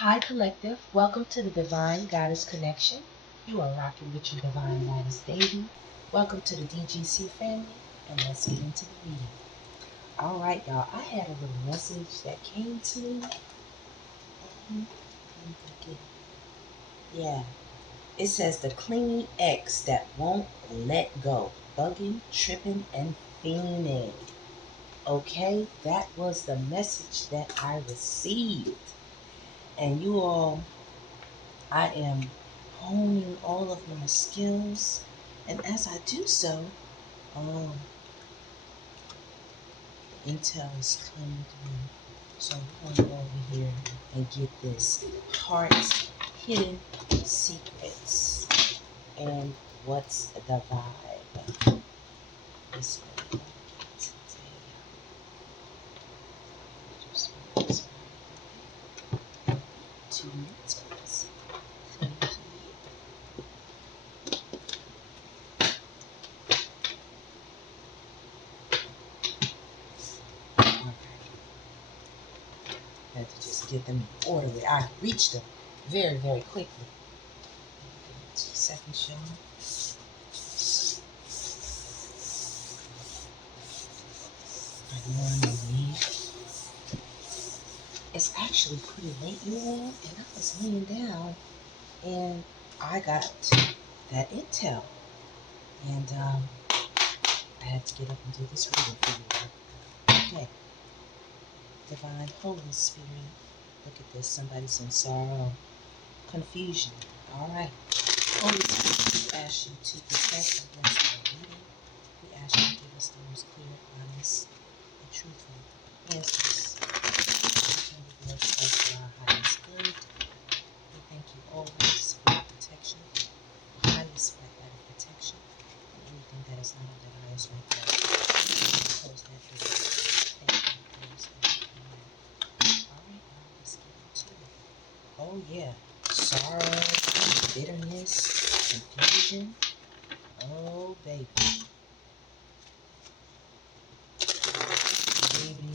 Hi Collective, welcome to the Divine Goddess Connection. You are rocking with your Divine Goddess DEVI. Welcome to the DGC family, and let's get into the reading. Alright y'all, I had a little message that came to me. Yeah, it says the clingy ex that won't let go. Bugging, tripping, and fiending. Okay, that was the message that I received. And you all, I am honing all of my skills, and as I do so, um, intel is coming through. So we're going to go over here and get this heart's hidden secrets and what's the vibe. This way. Just 2 minutes, please. Thank you. Had to just get them in order. I reached them very, very quickly. 2 seconds, y'all. It's actually pretty late, you all, and I was laying down and I got that intel. And I had to get up and do this reading for you. Okay. Divine Holy Spirit. Look at this. Somebody's in sorrow. Confusion. Alright. Holy Spirit, we ask you to protect and bless our reading. We ask you to give us the most clear, honest, and truthful answers. We can reveal to us for our highest good. We thank you always for your protection, the highest right out of protection, and anything that is not of the highest right out. Close that door. Thank you, Holy Spirit. Alright, now let's get into it. Oh yeah, sorrow, bitterness, confusion. Oh baby. Baby.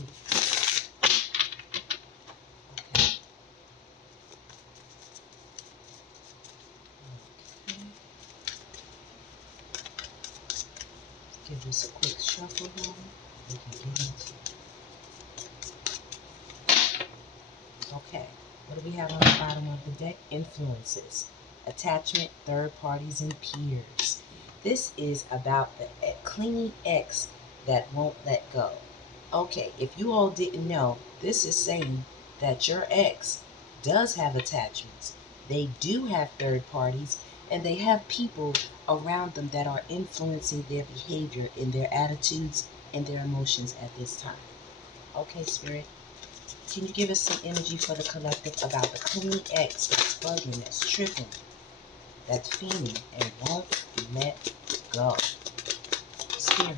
Okay. Give this a quick shuffle here. We can get into it. Okay. What do we have on the bottom of the deck? Influences, attachment, third parties, and peers. This is about the clingy ex that won't let go. Okay, if you all didn't know, this is saying that your ex does have attachments. They do have third parties, and they have people around them that are influencing their behavior in their attitudes and their emotions at this time. Okay, Spirit. Can you give us some energy for the collective about the clingy ex that's bugging, that's tripping, that's fiending, and won't let go? Spirit.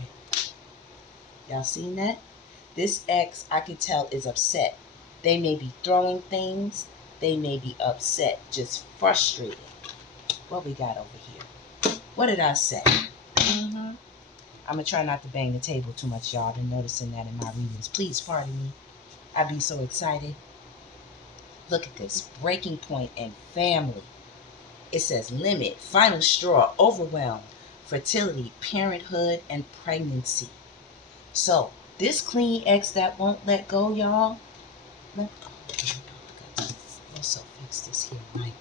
Y'all seen that? This ex, I can tell, is upset. They may be throwing things. They may be upset, just frustrated. What we got over here? What did I say? I'm going to try not to bang the table too much, y'all. I've been noticing that in my readings. Please pardon me. I be so excited. Look at this. Breaking point and family. It says limit, final straw, overwhelm, fertility, parenthood, and pregnancy. So, this clingy ex that won't let go, y'all. Let's also fix this here, right?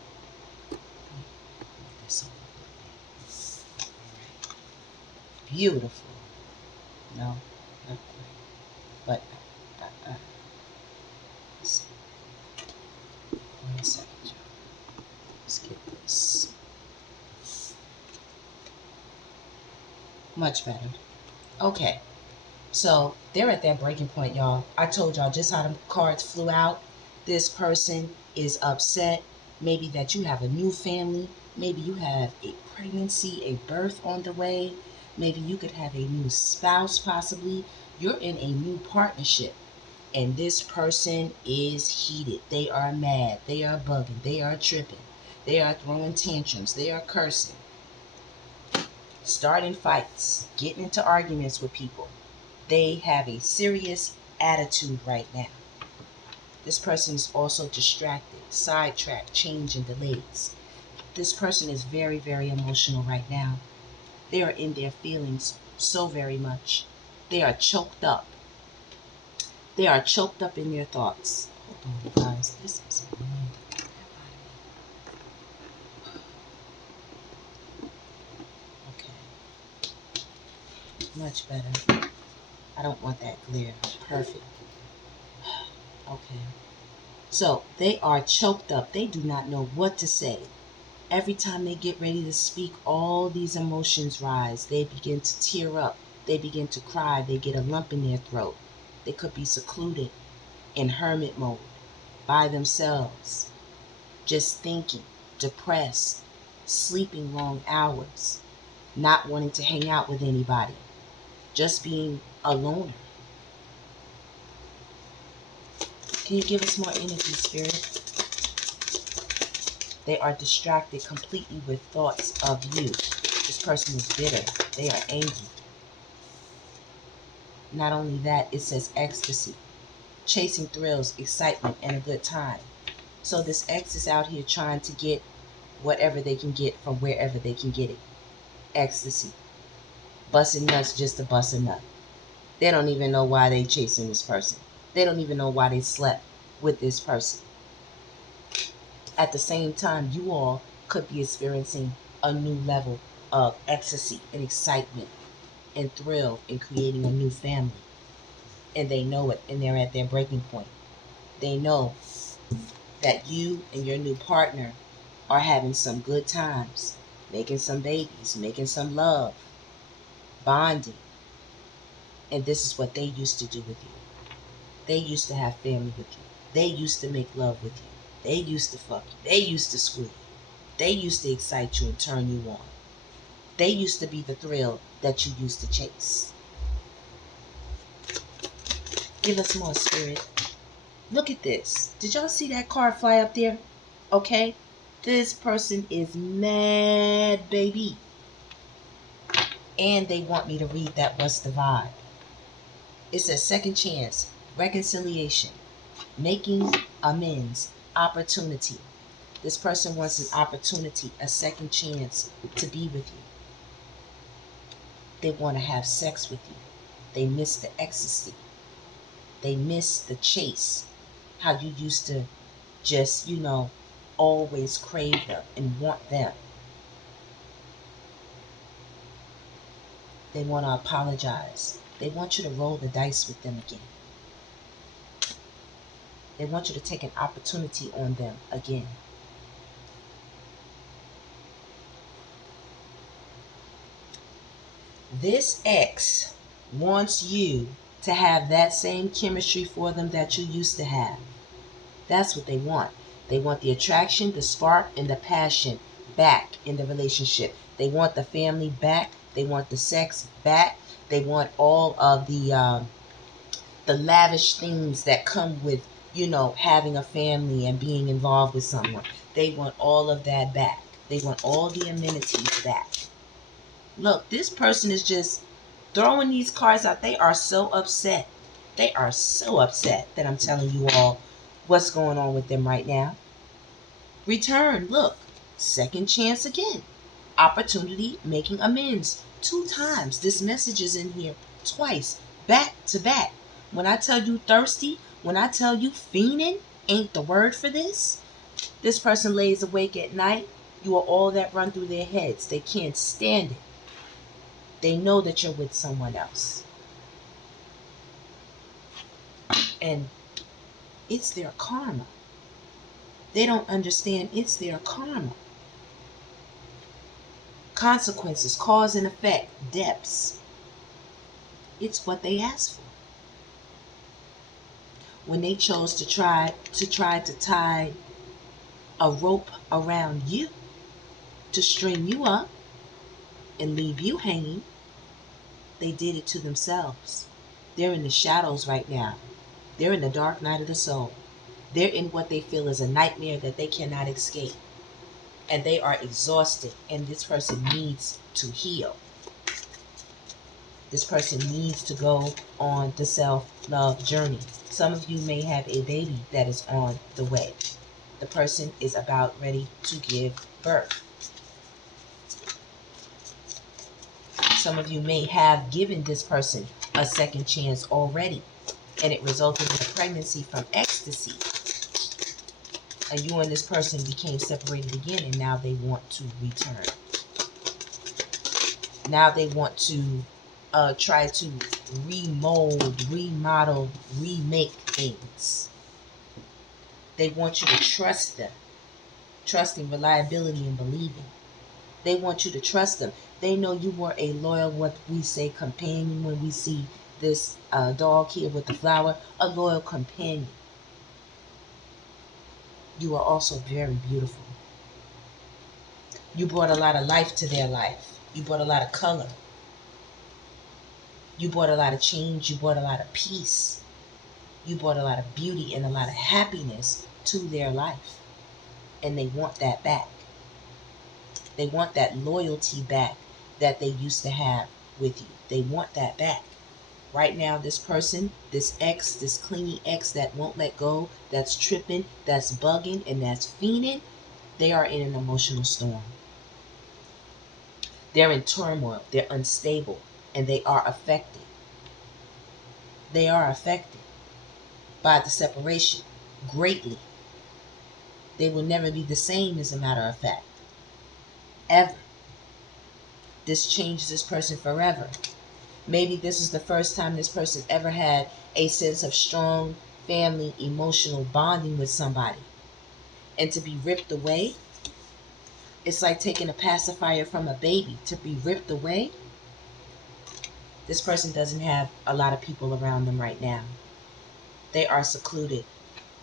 This over. Right. Beautiful. No, not quite. But, let's see. 1 second, y'all. Let's get this. Much better. Okay. So they're at that breaking point, y'all. I told y'all just how the cards flew out. This person is upset. Maybe that you have a new family. Maybe you have a pregnancy, a birth on the way. Maybe you could have a new spouse, possibly. You're in a new partnership. And this person is heated. They are mad. They are bugging. They are tripping. They are throwing tantrums. They are cursing. Starting fights. Getting into arguments with people. They have a serious attitude right now. This person is also distracted, sidetracked, change, and delays. This person is very, very emotional right now. They are in their feelings so very much. They are choked up. They are choked up in their thoughts. Hold on, guys. This is annoying. Okay. Much better. I don't want that glare. Perfect. Okay. So they are choked up. They do not know what to say. Every time they get ready to speak, all these emotions rise. They begin to tear up. They begin to cry. They get a lump in their throat. They could be secluded in hermit mode by themselves, just thinking, depressed, sleeping long hours, not wanting to hang out with anybody, just being a loner. Can you give us more energy, Spirit? They are distracted completely with thoughts of you. This person is bitter. They are angry. Not only that, it says ecstasy, chasing thrills, excitement, and a good time. So this ex is out here trying to get whatever they can get from wherever they can get it. Ecstasy. Busting nuts just to bust a nut. They don't even know why they chasing this person. They don't even know why they slept with this person. At the same time, you all could be experiencing a new level of ecstasy and excitement and thrill in creating a new family. And they know it, and they're at their breaking point. They know that you and your new partner are having some good times, making some babies, making some love, bonding. And this is what they used to do with you. They used to have family with you. They used to make love with you. They used to fuck you. They used to screw you. They used to excite you and turn you on. They used to be the thrill that you used to chase. Give us more, Spirit. Look at this. Did y'all see that card fly up there? Okay. This person is mad, baby. And they want me to read that what's the vibe. It says second chance, reconciliation, making amends, opportunity. This person wants an opportunity, a second chance to be with you. They want to have sex with you. They miss the ecstasy. They miss the chase. How you used to just, always crave them and want them. They want to apologize. They want you to roll the dice with them again. They want you to take an opportunity on them again. This ex wants you to have that same chemistry for them that you used to have. That's what they want. They want the attraction, the spark, and the passion back in the relationship. They want the family back. They want the sex back. They want all of the lavish things that come with, having a family and being involved with someone. They want all of that back. They want all the amenities back. Look, this person is just throwing these cards out. They are so upset. They are so upset that I'm telling you all what's going on with them right now. Return. Look. Second chance again. Opportunity, making amends. 2 times. This message is in here twice. Back to back. When I tell you thirsty, when I tell you fiending ain't the word for this. This person lays awake at night. You are all that run through their heads. They can't stand it. They know that you're with someone else. And it's their karma. They don't understand it's their karma. Consequences, cause and effect, depths. It's what they asked for. When they chose to try to tie a rope around you to string you up and leave you hanging, they did it to themselves. They're in the shadows right now. They're in the dark night of the soul. They're in what they feel is a nightmare that they cannot escape. And they are exhausted, and this person needs to heal. This person needs to go on the self-love journey. Some of you may have a baby that is on the way. The person is about ready to give birth. Some of you may have given this person a second chance already, and it resulted in a pregnancy from ecstasy. And you and this person became separated again, and now they want to return. Now they want to try to remold, remodel, remake things. They want you to trust them. Trusting, reliability, and believing. They want you to trust them. They know you were a loyal, what we say, companion. When we see this dog here with the flower, a loyal companion. You are also very beautiful. You brought a lot of life to their life. You brought a lot of color. You brought a lot of change. You brought a lot of peace. You brought a lot of beauty and a lot of happiness to their life. And they want that back. They want that loyalty back that they used to have with you. They want that back. Right now, this person, this ex, this clingy ex that won't let go, that's tripping, that's bugging, and that's fiending, they are in an emotional storm. They're in turmoil. They're unstable. And they are affected. They are affected by the separation greatly. They will never be the same, as a matter of fact. Ever. This changes this person forever. Maybe this is the first time this person ever had a sense of strong family emotional bonding with somebody. And to be ripped away, it's like taking a pacifier from a baby. To be ripped away, this person doesn't have a lot of people around them right now. They are secluded.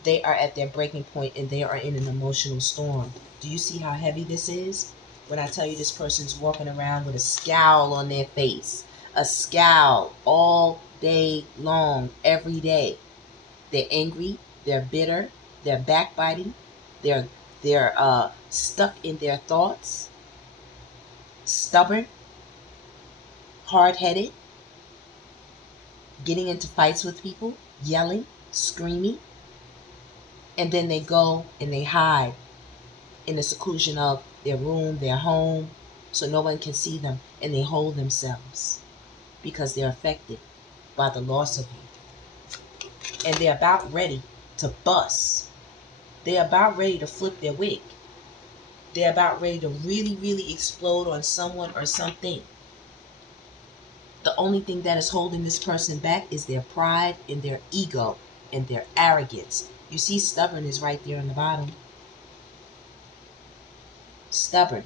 They are at their breaking point, and they are in an emotional storm. Do you see how heavy this is? When I tell you this person's walking around with a scowl on their face. A scowl all day long, every day. They're angry. They're bitter. They're backbiting. They're stuck in their thoughts. Stubborn. Hard-headed. Getting into fights with people. Yelling. Screaming. And then they go and they hide in the seclusion of their room, their home, so no one can see them, and they hold themselves because they're affected by the loss of you. And they're about ready to bust. They're about ready to flip their wig. They're about ready to really, really explode on someone or something. The only thing that is holding this person back is their pride and their ego and their arrogance. You see, stubborn is right there on the bottom. Stubborn,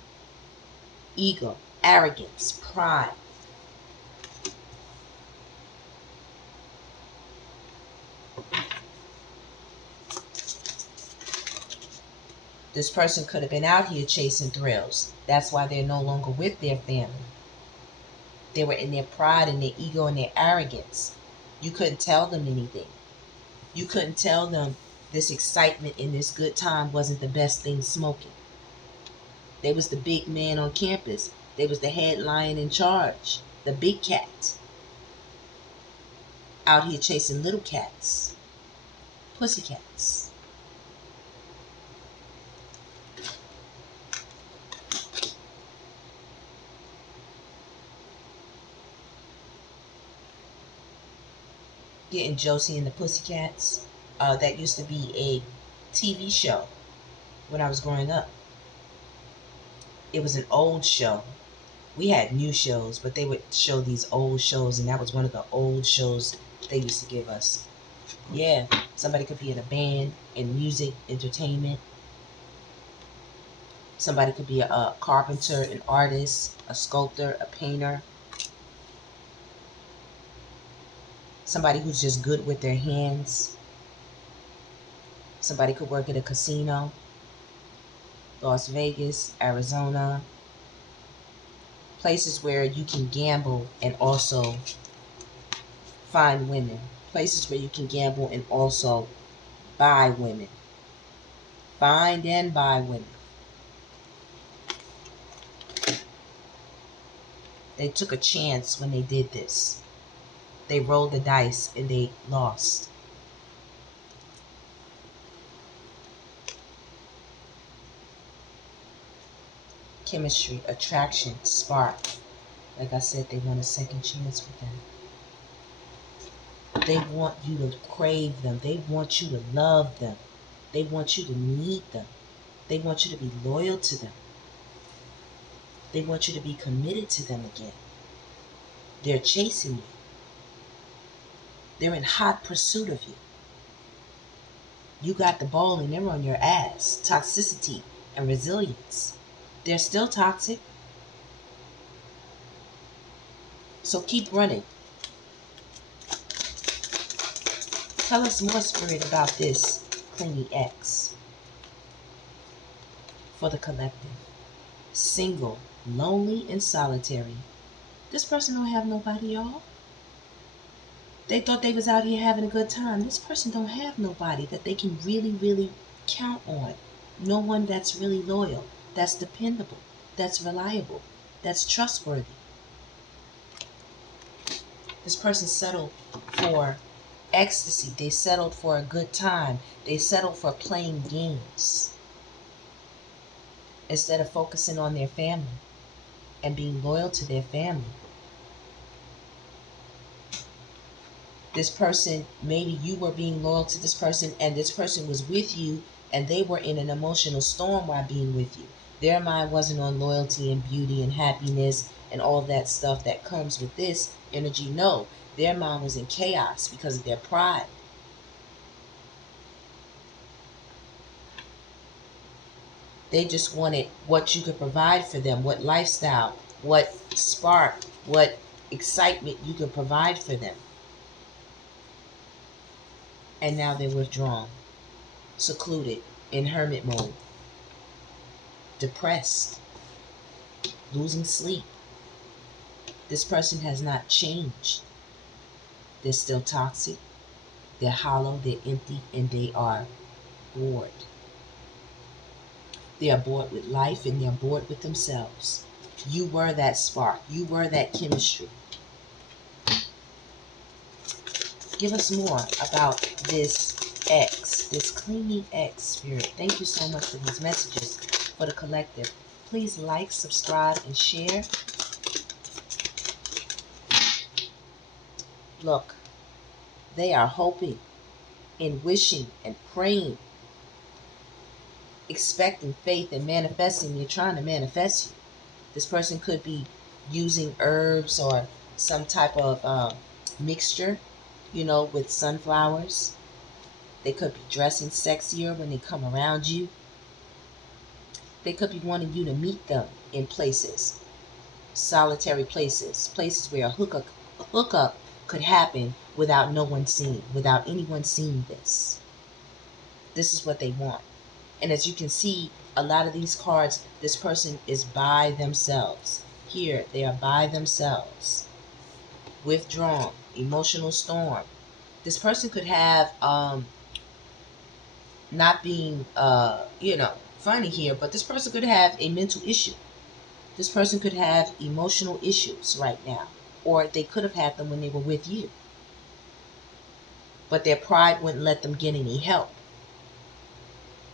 ego, arrogance, pride. This person could have been out here chasing thrills. That's why they're no longer with their family. They were in their pride and their ego and their arrogance. You couldn't tell them anything. You couldn't tell them this excitement and this good time wasn't the best thing smoking. They was the big man on campus. They was the head lion in charge. The big cat. Out here chasing little cats. Pussycats. Getting Josie and the Pussycats. That used to be a TV show when I was growing up. It was an old show. We had new shows, but they would show these old shows, and that was one of the old shows they used to give us. Yeah, somebody could be in a band, in music, entertainment. Somebody could be a carpenter, an artist, a sculptor, a painter. Somebody who's just good with their hands. Somebody could work at a casino. Las Vegas, Arizona. Places where you can gamble and also find women. Places where you can gamble and also buy women. Find and buy women. They took a chance when they did this. They rolled the dice and they lost. Chemistry, attraction, spark. Like I said, they want a second chance with them. They want you to crave them. They want you to love them. They want you to need them. They want you to be loyal to them. They want you to be committed to them again. They're chasing you. They're in hot pursuit of you. You got the ball and they're on your ass. Toxicity and resilience. They're still toxic. So keep running. Tell us more, Spirit, about this Clingy EX for the collective. Single, lonely, and solitary. This person don't have nobody, y'all. They thought they was out here having a good time. This person don't have nobody that they can really, really count on. No one that's really loyal, that's dependable, that's reliable, that's trustworthy. This person settled for ecstasy. They settled for a good time. They settled for playing games instead of focusing on their family and being loyal to their family. This person, maybe you were being loyal to this person and this person was with you and they were in an emotional storm while being with you. Their mind wasn't on loyalty and beauty and happiness and all that stuff that comes with this energy. No, their mind was in chaos because of their pride. They just wanted what you could provide for them, what lifestyle, what spark, what excitement you could provide for them. And now they're withdrawn, secluded, in hermit mode, depressed, losing sleep. This person has not changed. They're still toxic, they're hollow, they're empty, and they are bored. They are bored with life and they're bored with themselves. You were that spark. You were that chemistry. Give us more about this X, this Clingy EX, Spirit. Thank you so much for these messages for the collective. Please like, subscribe, and share. Look, they are hoping and wishing and praying, expecting faith and manifesting. You're trying to manifest you. This person could be using herbs or some type of mixture, with sunflowers. They could be dressing sexier when they come around you. They could be wanting you to meet them in places, solitary places, places where a hookup could happen without no one seeing, without anyone seeing this. This is what they want. And as you can see, a lot of these cards, this person is by themselves. Here, they are by themselves. Withdrawn, emotional storm. This person could have, not being, funny here, but this person could have a mental issue. This person could have emotional issues right now. Or they could have had them when they were with you. But their pride wouldn't let them get any help.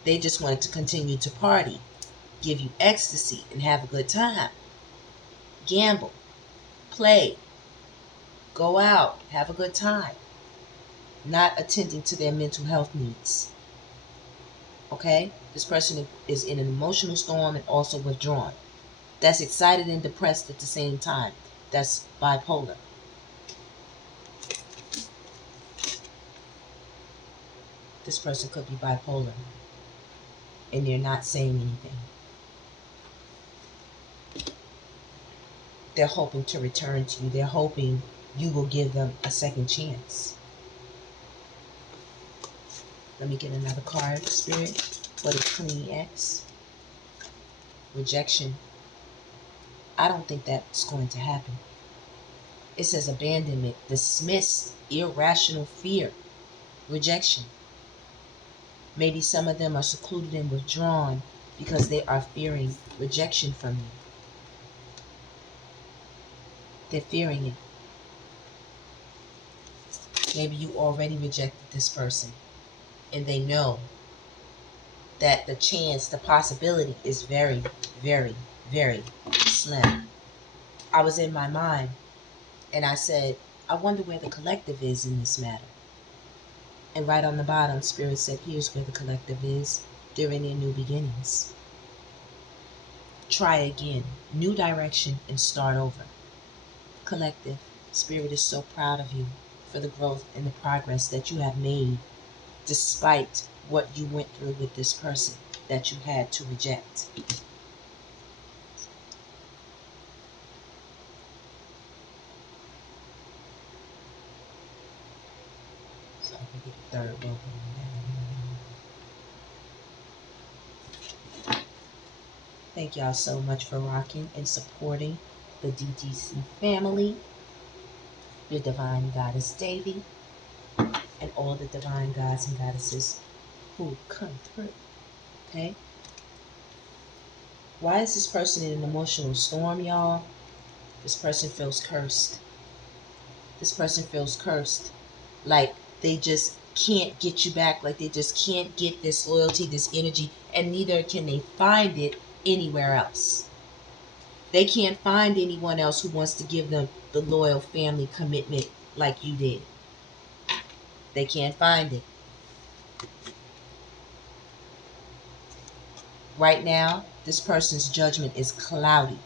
They just wanted to continue to party, give you ecstasy, and have a good time. Gamble, play, go out, have a good time. Not attending to their mental health needs. Okay? This person is in an emotional storm and also withdrawn. That's excited and depressed at the same time. That's bipolar. This person could be bipolar. And they're not saying anything. They're hoping to return to you. They're hoping you will give them a second chance. Let me get another card, Spirit, for the Clingy EX. Rejection. I don't think that's going to happen. It says abandonment, dismiss, irrational fear, rejection. Maybe some of them are secluded and withdrawn because they are fearing rejection from you. They're fearing it. Maybe you already rejected this person, and they know that the chance, the possibility is very, very, very slim. I was in my mind, and I said, I wonder where the collective is in this matter. And right on the bottom, Spirit said, here's where the collective is. They're in their new beginnings. Try again, new direction, and start over. Collective, Spirit is so proud of you for the growth and the progress that you have made despite what you went through with this person that you had to reject. So I'm going to get a third one. Thank y'all so much for rocking and supporting the DTC family, your divine goddess DEVI, and all the divine gods and goddesses who come through. Okay? Why is this person in an emotional storm, y'all? This person feels cursed. This person feels cursed. Like they just can't get you back. Like they just can't get this loyalty, this energy, and neither can they find it anywhere else. They can't find anyone else who wants to give them the loyal family commitment like you did. They can't find it. Right now, this person's judgment is cloudy.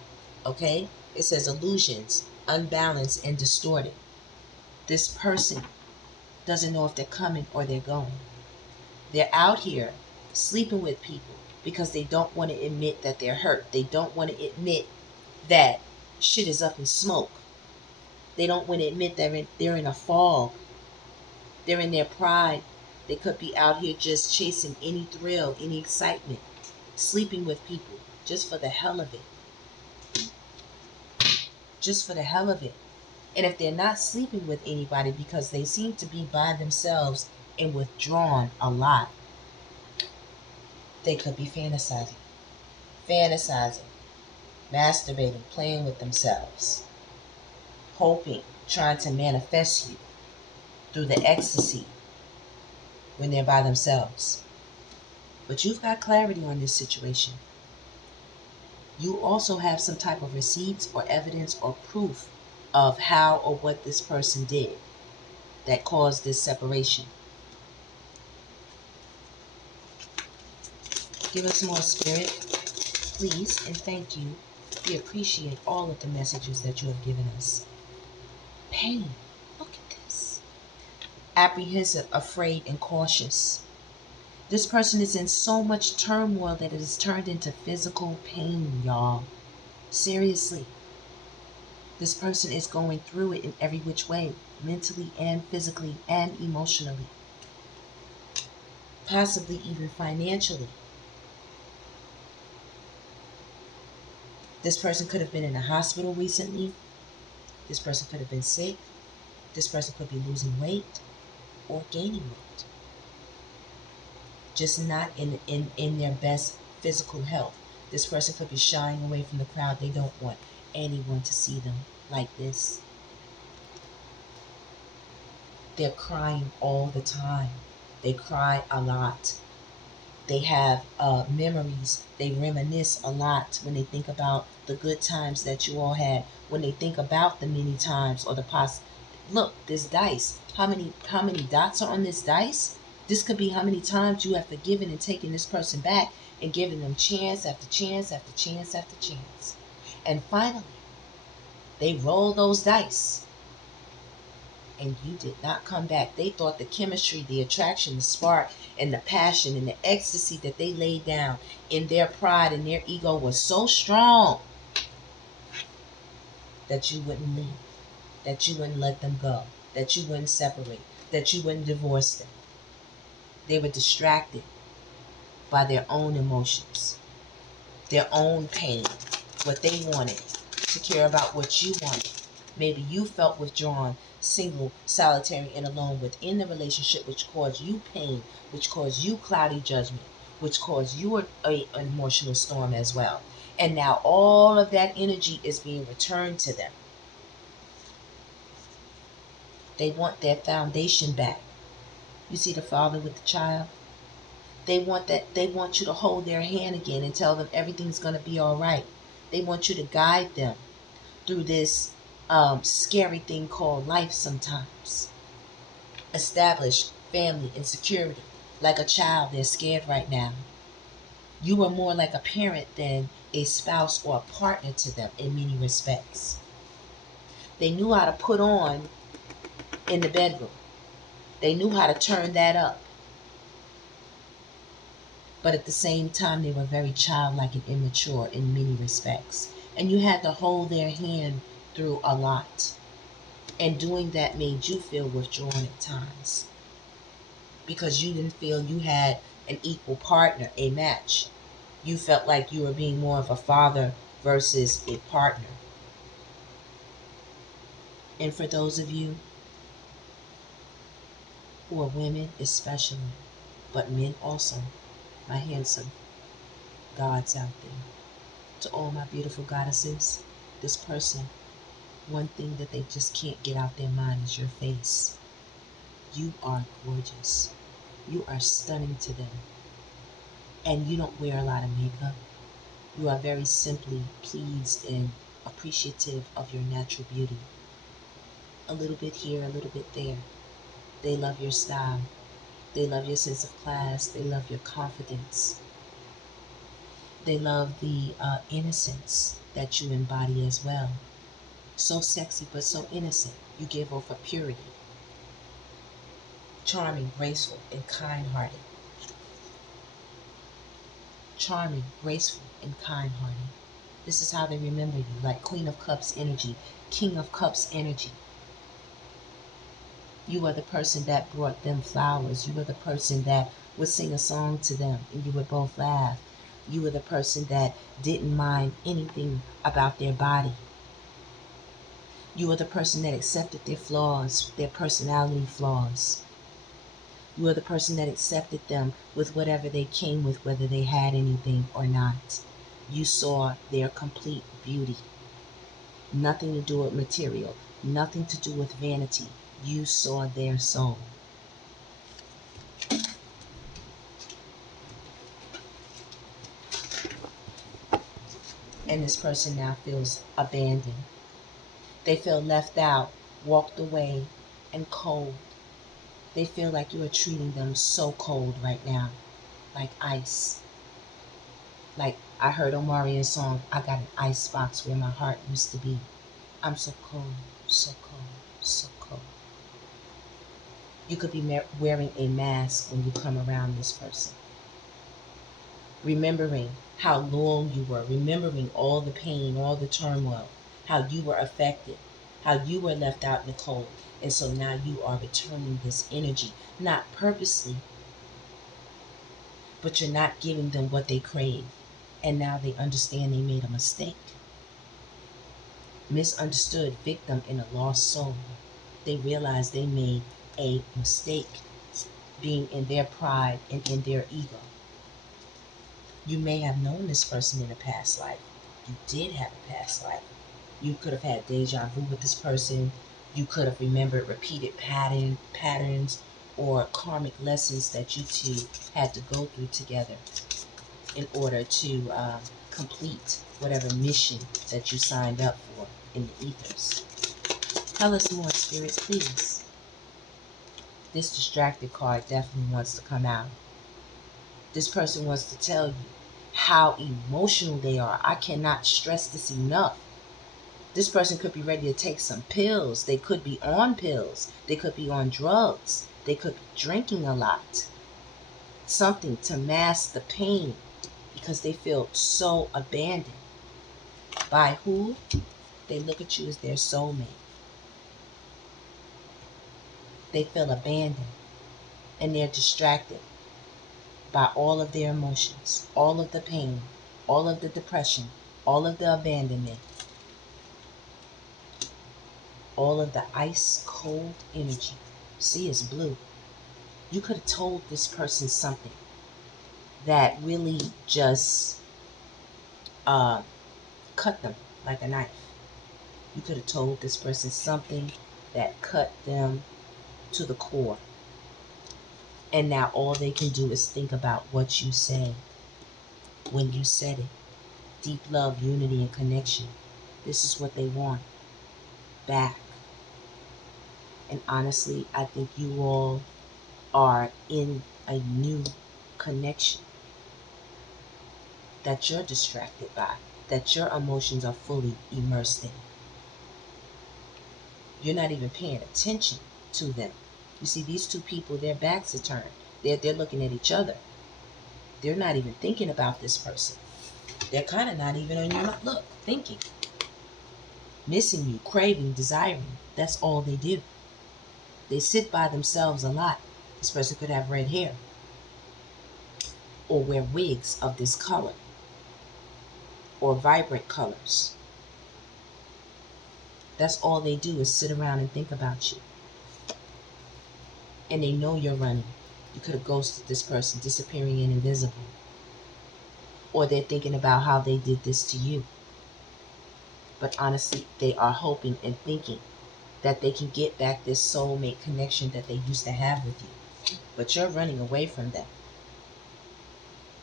Okay? It says illusions, unbalanced, and distorted. This person doesn't know if they're coming or they're going. They're out here sleeping with people because they don't want to admit that they're hurt. They don't want to admit that shit is up in smoke. They don't want to admit that they're in a fog. They're in their pride. They could be out here just chasing any thrill, any excitement, sleeping with people just for the hell of it. Just for the hell of it. And if they're not sleeping with anybody because they seem to be by themselves and withdrawn a lot, they could be fantasizing, masturbating, playing with themselves, hoping, trying to manifest you through the ecstasy when they're by themselves. But you've got clarity on this situation. You also have some type of receipts or evidence or proof of how or what this person did that caused this separation. Give us more, Spirit, please, and thank you. We appreciate all of the messages that you have given us. Pain. Look at this. Apprehensive, afraid, and cautious. This person is in so much turmoil that it has turned into physical pain, y'all. Seriously. This person is going through it in every which way, mentally and physically and emotionally. Possibly even financially. This person could have been in a hospital recently. This person could have been sick. This person could be losing weight or gaining weight. Just not in their best physical health. This person could be shying away from the crowd. They don't want anyone to see them like this. They're crying all the time. They cry a lot. They have memories. They reminisce a lot when they think about the good times that you all had. When they think about the many times or the past. Look, this dice. How many dots are on this dice? This could be how many times you have forgiven and taken this person back and given them chance after chance after chance after chance. And finally, they roll those dice. And you did not come back. They thought the chemistry, the attraction, the spark, and the passion and the ecstasy that they laid down in their pride and their ego was so strong that you wouldn't leave, that you wouldn't let them go, that you wouldn't separate, that you wouldn't divorce them. They were distracted by their own emotions, their own pain, what they wanted, to care about what you wanted. Maybe you felt withdrawn, single, solitary, and alone within the relationship, which caused you pain, which caused you cloudy judgment, which caused you an emotional storm as well. And now all of that energy is being returned to them. They want their foundation back. You see the father with the child? They want that. They want you to hold their hand again and tell them everything's going to be all right. They want you to guide them through this scary thing called life sometimes. Establish family and security. Like a child, they're scared right now. You are more like a parent than a spouse or a partner to them in many respects. They knew how to put on in the bedroom. They knew how to turn that up. But at the same time, they were very childlike and immature in many respects. And you had to hold their hand through a lot. And doing that made you feel withdrawn at times. Because you didn't feel you had an equal partner, a match. You felt like you were being more of a father versus a partner. And for those of you who are women especially, but men also, my handsome gods out there, to all my beautiful goddesses, this person, one thing that they just can't get out their mind is your face. You are gorgeous. You are stunning to them. And you don't wear a lot of makeup. You are very simply pleased and appreciative of your natural beauty. A little bit here, a little bit there. They love your style. They love your sense of class. They love your confidence. They love the innocence that you embody as well. So sexy, but so innocent. You give off a purity. Charming, graceful, and kind-hearted. Charming, graceful, and kind-hearted. This is how they remember you, like Queen of Cups energy, King of Cups energy. You are the person that brought them flowers. You are the person that would sing a song to them and you would both laugh. You were the person that didn't mind anything about their body. You were the person that accepted their flaws, their personality flaws. You were the person that accepted them with whatever they came with, whether they had anything or not. You saw their complete beauty. Nothing to do with material, nothing to do with vanity. You saw their soul. And this person now feels abandoned. They feel left out, walked away, and cold. They feel like you are treating them so cold right now, like ice. Like I heard Omaria's song, I got an ice box where my heart used to be. I'm so cold, so cold, so cold. You could be wearing a mask when you come around this person. Remembering how long you were, remembering all the pain, all the turmoil, how you were affected, how you were left out in the cold. And so now you are returning this energy, not purposely, but you're not giving them what they crave. And now they understand they made a mistake. Misunderstood victim in a lost soul. They realize they made a mistake being in their pride and in their ego. You may have known this person in a past life. You did have a past life. You could have had deja vu with this person. You could have remembered repeated patterns or karmic lessons that you two had to go through together in order to complete whatever mission that you signed up for in the ethers. Tell us more, Spirit, please. This distracted card definitely wants to come out. This person wants to tell you how emotional they are. I cannot stress this enough. This person could be ready to take some pills. They could be on pills. They could be on drugs. They could be drinking a lot. Something to mask the pain because they feel so abandoned. By who? They look at you as their soulmate. They feel abandoned and they're distracted by all of their emotions, all of the pain, all of the depression, all of the abandonment, all of the ice cold energy. See, it's blue. You could have told this person something that really just cut them like a knife. You could have told this person something that cut them to the core. And now all they can do is think about what you say when you said it. Deep love, unity, and connection. This is what they want back. And honestly, I think you all are in a new connection that you're distracted by, that your emotions are fully immersed in. You're not even paying attention to them. You see, these two people, their backs are turned. They're looking at each other. They're not even thinking about this person. They're kind of not even on your mind. Look, thinking. Missing you, craving, desiring. That's all they do. They sit by themselves a lot. This person could have red hair or wear wigs of this color or vibrant colors. That's all they do is sit around and think about you. And they know you're running. You could have ghosted this person, disappearing and invisible. Or they're thinking about how they did this to you. But honestly, they are hoping and thinking that they can get back this soulmate connection that they used to have with you. But you're running away from them.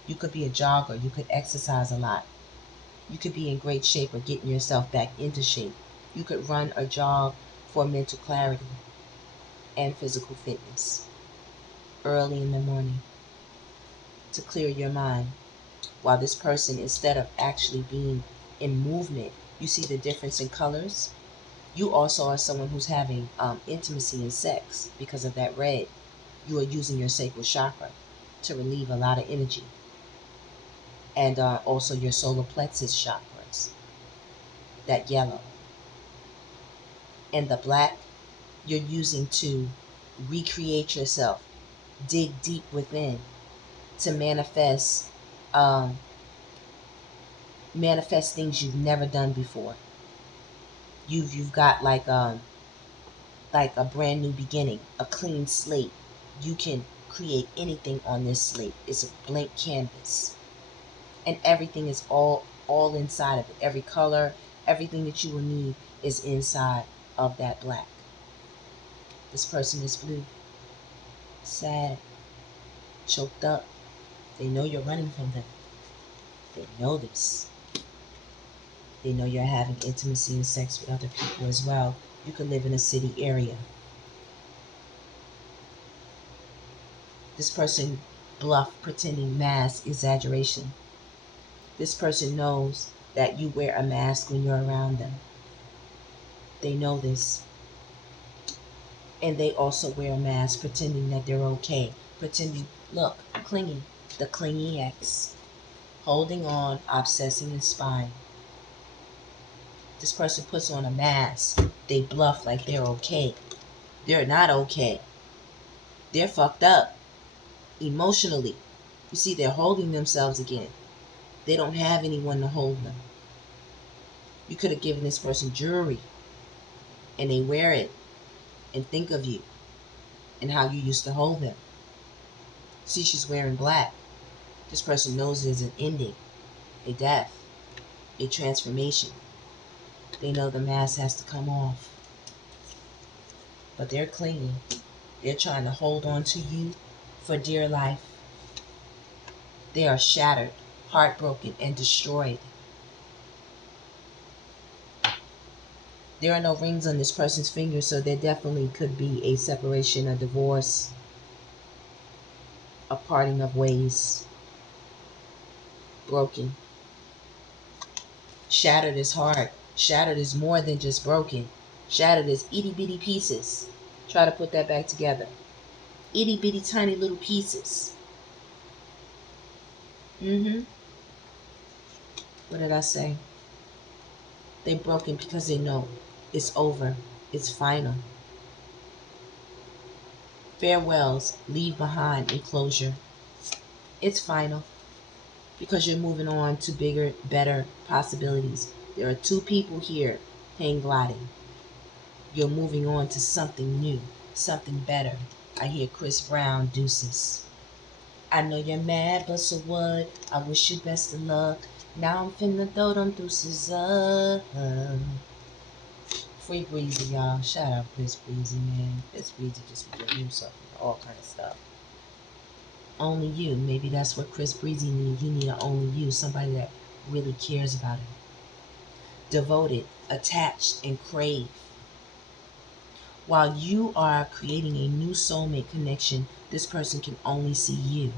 You could be a jogger. You could exercise a lot. You could be in great shape or getting yourself back into shape. You could run or jog for mental clarity and physical fitness early in the morning to clear your mind. While this person, instead of actually being in movement, you see the difference in colors. You also are someone who's having intimacy and sex because of that red. You are using your sacral chakra to relieve a lot of energy. And also your solar plexus chakras, that yellow. And the black, you're using to recreate yourself, dig deep within to manifest things you've never done before. You've got like a brand new beginning, a clean slate. You can create anything on this slate. It's a blank canvas. And everything is all inside of it. Every color, everything that you will need is inside of that black. This person is blue, sad, choked up. They know you're running from them. They know this. They know you're having intimacy and sex with other people as well. You could live in a city area. This person bluff, pretending, mask, exaggeration. This person knows that you wear a mask when you're around them. They know this. And they also wear a mask, pretending that they're okay. Pretending, look, clingy, the Clingy EX. Holding on, obsessing, and spying. This person puts on a mask. They bluff like they're okay. They're not okay. They're fucked up emotionally. You see, they're holding themselves again. They don't have anyone to hold them. You could have given this person jewelry and they wear it and think of you and how you used to hold them. See, she's wearing black. This person knows there's an ending, a death, a transformation. They know the mask has to come off. But they're clinging. They're trying to hold on to you for dear life. They are shattered, heartbroken, and destroyed. There are no rings on this person's finger, so there definitely could be a separation, a divorce, a parting of ways. Broken. Shattered is hard. Shattered is more than just broken. Shattered is itty bitty pieces. Try to put that back together. Itty bitty tiny little pieces. What did I say? They're broken because they know it's over. It's final. Farewells leave behind enclosure. It's final because you're moving on to bigger, better possibilities. There are two people here hang gliding. You're moving on to something new, something better. I hear Chris Brown, deuces. I know you're mad, but so what? I wish you best of luck. Now I'm finna throw them deuces up. Free Breezy, y'all. Shout out Chris Breezy, man. Chris Breezy just be doing himself all kind of stuff. Only you. Maybe that's what Chris Breezy needs. He need an only you. Somebody that really cares about him. Devoted, attached, and crave. While you are creating a new soulmate connection, this person can only see you.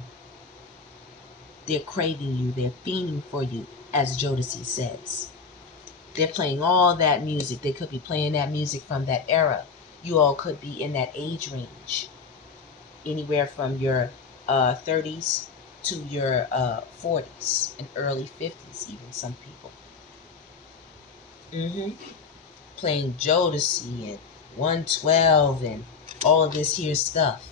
They're craving you. They're fiending for you, as Jodeci says. They're playing all that music. They could be playing that music from that era. You all could be in that age range. Anywhere from your 30s to your 40s and early 50s, even some people. Playing Jodeci and 112 and all of this here stuff.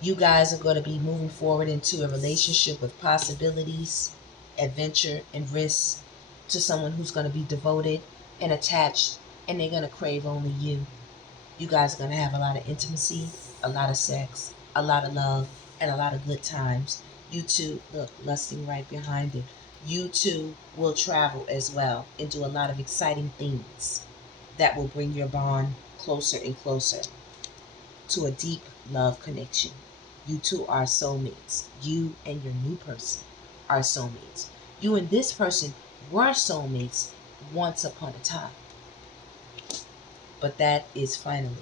You guys are going to be moving forward into a relationship with possibilities, adventure, and risks to someone who's going to be devoted and attached, and they're going to crave only you. You guys are going to have a lot of intimacy, a lot of sex, a lot of love, and a lot of good times. You two, look, lusting right behind it. You two will travel as well and do a lot of exciting things that will bring your bond closer and closer to a deep love connection. You two are soulmates. You and your new person are soulmates. You and this person were soulmates once upon a time. But that is finally,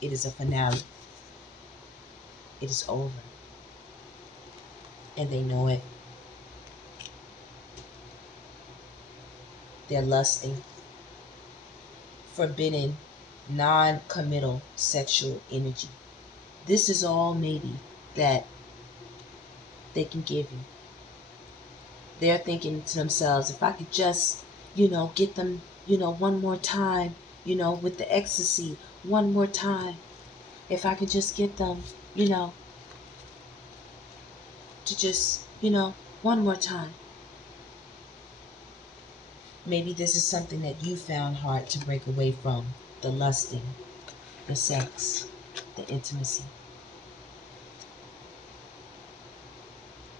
it is a finale. It is over. And they know it. They're lusting. Forbidden, non-committal sexual energy. This is all maybe that they can give you. They're thinking to themselves, if I could just, get them, one more time, with the ecstasy, one more time. If I could just get them, to just, one more time. Maybe this is something that you found hard to break away from. The lusting, the sex, the intimacy.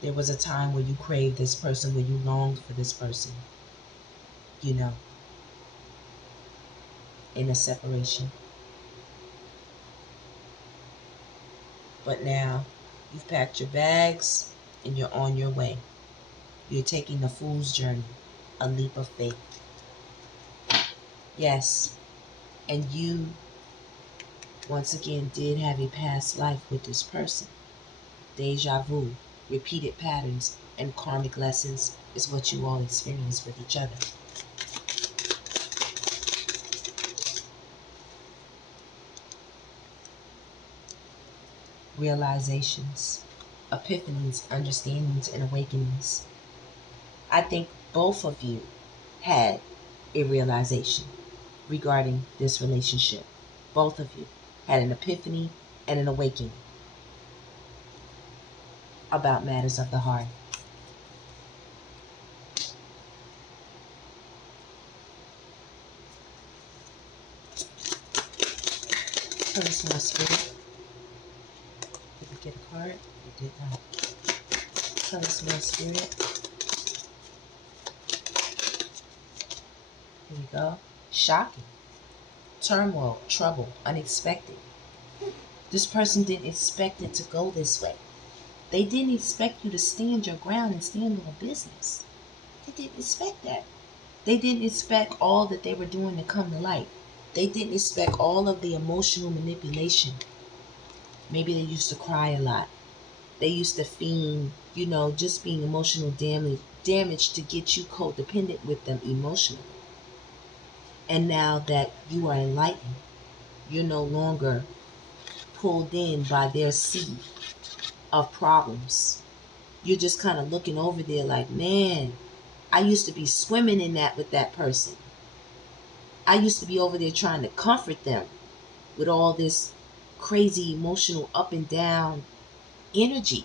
There was a time where you craved this person, where you longed for this person, in a separation. But now, you've packed your bags and you're on your way. You're taking the fool's journey, a leap of faith. Yes, and you, once again, did have a past life with this person. Deja vu, repeated patterns, and karmic lessons is what you all experience with each other. Realizations, epiphanies, understandings, and awakenings. I think both of you had a realization regarding this relationship. Both of you had an epiphany and an awakening about matters of the heart. Tell us more, Spirit. Did we get a card? We did not. Tell us more, Spirit. Here we go. Shocking. Turmoil, trouble, unexpected. This person didn't expect it to go this way. They didn't expect you to stand your ground and stand on business. They didn't expect that. They didn't expect all that they were doing to come to light. They didn't expect all of the emotional manipulation. Maybe they used to cry a lot. They used to fiend, just being emotional damage to get you codependent with them emotionally. And now that you are enlightened, you're no longer pulled in by their sea of problems. You're just kind of looking over there like, man, I used to be swimming in that with that person. I used to be over there trying to comfort them with all this crazy emotional up and down energy.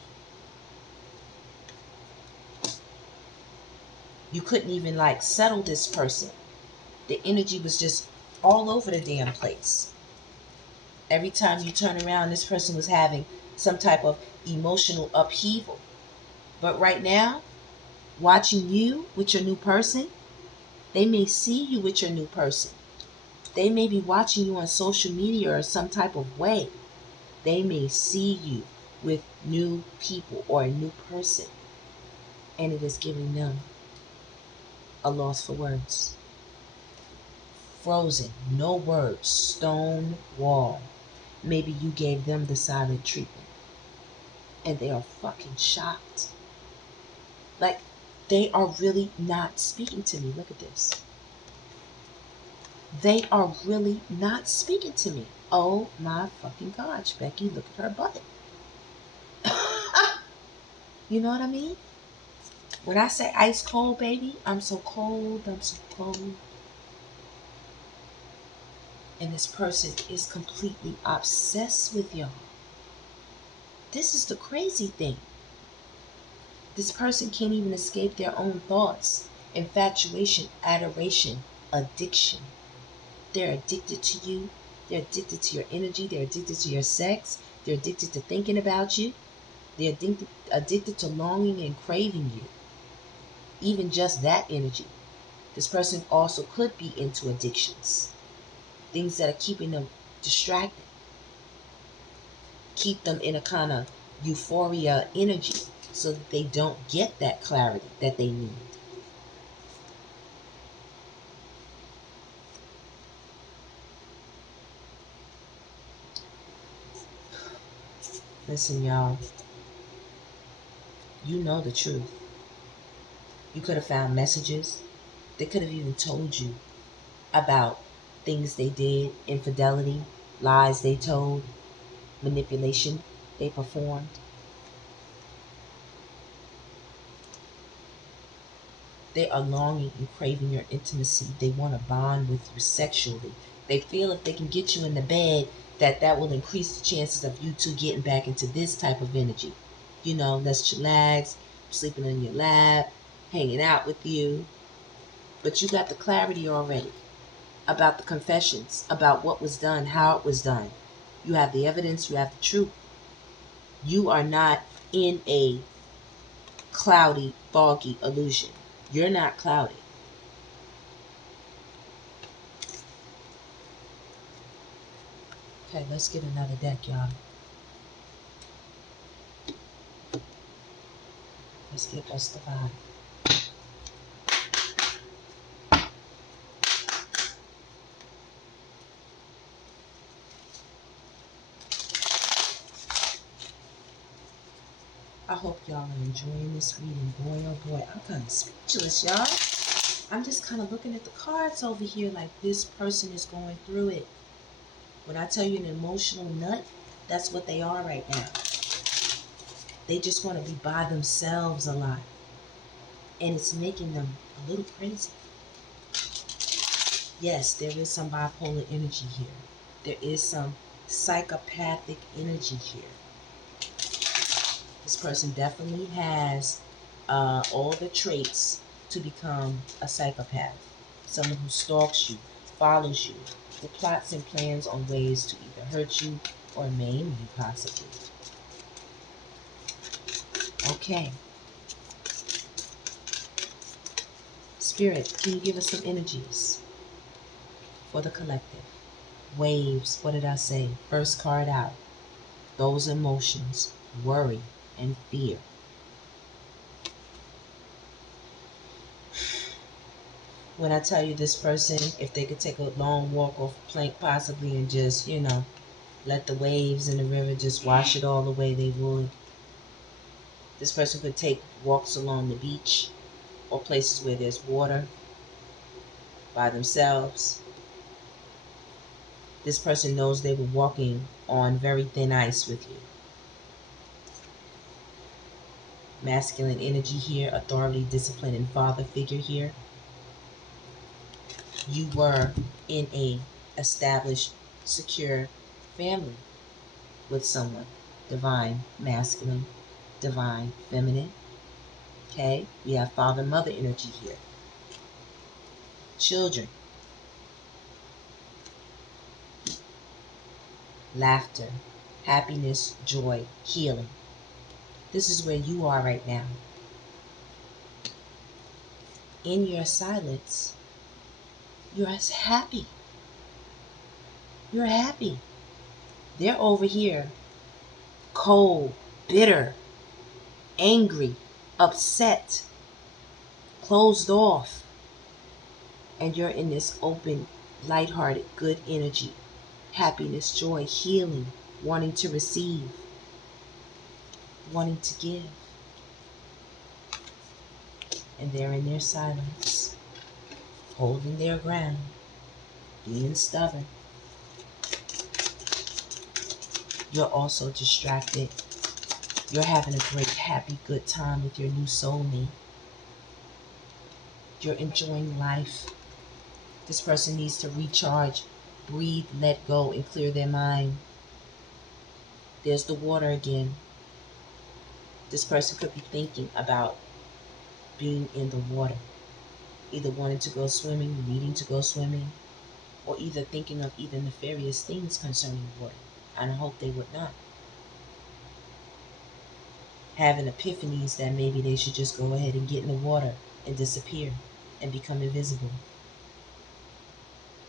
You couldn't even settle this person. The energy was just all over the damn place. Every time you turn around, this person was having some type of emotional upheaval. But right now, watching you with your new person, they may see you with your new person, They may be watching you on social media or some type of way. They may see you with new people or a new person, and it is giving them a loss for words. Frozen, no words, stone wall. Maybe you gave them the silent treatment, and they are fucking shocked. Like, they are really not speaking to me. Look at this. They are really not speaking to me. Oh my fucking gosh, Becky, look at her butt. You know what I mean? When I say ice cold, baby, I'm so cold, I'm so cold. And this person is completely obsessed with y'all. This is the crazy thing. This person can't even escape their own thoughts. Infatuation, adoration, addiction. They're addicted to you. They're addicted to your energy. They're addicted to your sex. They're addicted to thinking about you. They're addicted to longing and craving you. Even just that energy. This person also could be into addictions. Things that are keeping them distracted. Keep them in a kind of euphoria energy so that they don't get that clarity that they need. Listen, y'all. You know the truth. You could have found messages. They could have even told you about things they did, infidelity, lies they told, manipulation they performed. They are longing and craving your intimacy. They want to bond with you sexually. They feel if they can get you in the bed, that will increase the chances of you two getting back into this type of energy. You know, let's chillax, sleeping on your lap, hanging out with you. But you got the clarity already about the confessions, about what was done, how it was done. You have the evidence, you have the truth. You are not in a cloudy, foggy illusion. You're not cloudy. Okay, let's get another deck, y'all. Let's get what's the vibe. I hope y'all are enjoying this reading. Boy, oh boy, I'm kind of speechless, y'all. I'm just kind of looking at the cards over here like this person is going through it. When I tell you an emotional nut, that's what they are right now. They just want to be by themselves a lot. And it's making them a little crazy. Yes, there is some bipolar energy here. There is some psychopathic energy here. This person definitely has all the traits to become a psychopath. Someone who stalks you, follows you, who plots and plans on ways to either hurt you or maim you possibly. Okay. Spirit, can you give us some energies for the collective? Waves, what did I say? First card out. Those emotions, worry and fear. When I tell you this person, if they could take a long walk off a plank possibly and just, let the waves in the river just wash it all away, they would. This person could take walks along the beach or places where there's water by themselves. This person knows they were walking on very thin ice with you. Masculine energy here, authority, discipline, and father figure here. You were in a established, secure family with someone. Divine masculine, divine feminine. Okay, we have father mother energy here. Children. Laughter, happiness, joy, healing. This is where you are right now. In your silence, you're as happy. You're happy. They're over here cold, bitter, angry, upset, closed off. And you're in this open, lighthearted, good energy, happiness, joy, healing, wanting to receive, wanting to give. And they're in their silence, holding their ground, being stubborn. You're also distracted. You're having a great, happy, good time with your new soulmate. You're enjoying life. This person needs to recharge, breathe, let go, and clear their mind. There's the water again. This person could be thinking about being in the water, either wanting to go swimming, needing to go swimming, or either thinking of either nefarious things concerning water. And I hope they would not. Having epiphanies that maybe they should just go ahead and get in the water and disappear and become invisible.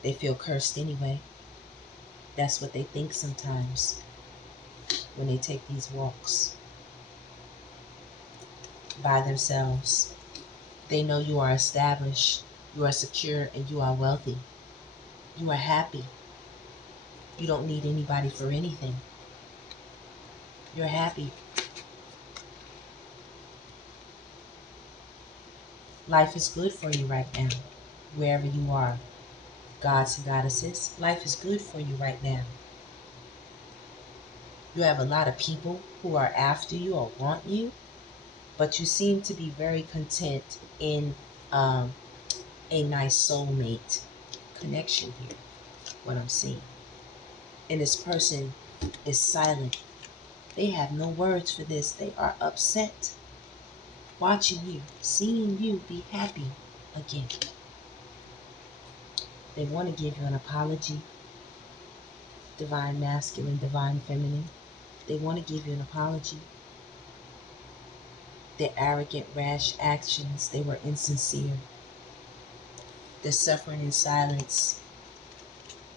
They feel cursed anyway. That's what they think sometimes when they take these walks by themselves. They know you are established, you are secure, and you are wealthy. You are happy. You don't need anybody for anything. You're happy. Life is good for you right now, wherever you are. Gods and goddesses, life is good for you right now. You have a lot of people who are after you or want you, but you seem to be very content in a nice soulmate connection here, what I'm seeing. And this person is silent. They have no words for this. They are upset. Watching you, seeing you be happy again. They want to give you an apology. Divine masculine, divine feminine. They want to give you an apology. Their arrogant, rash actions, they were insincere. They're suffering in silence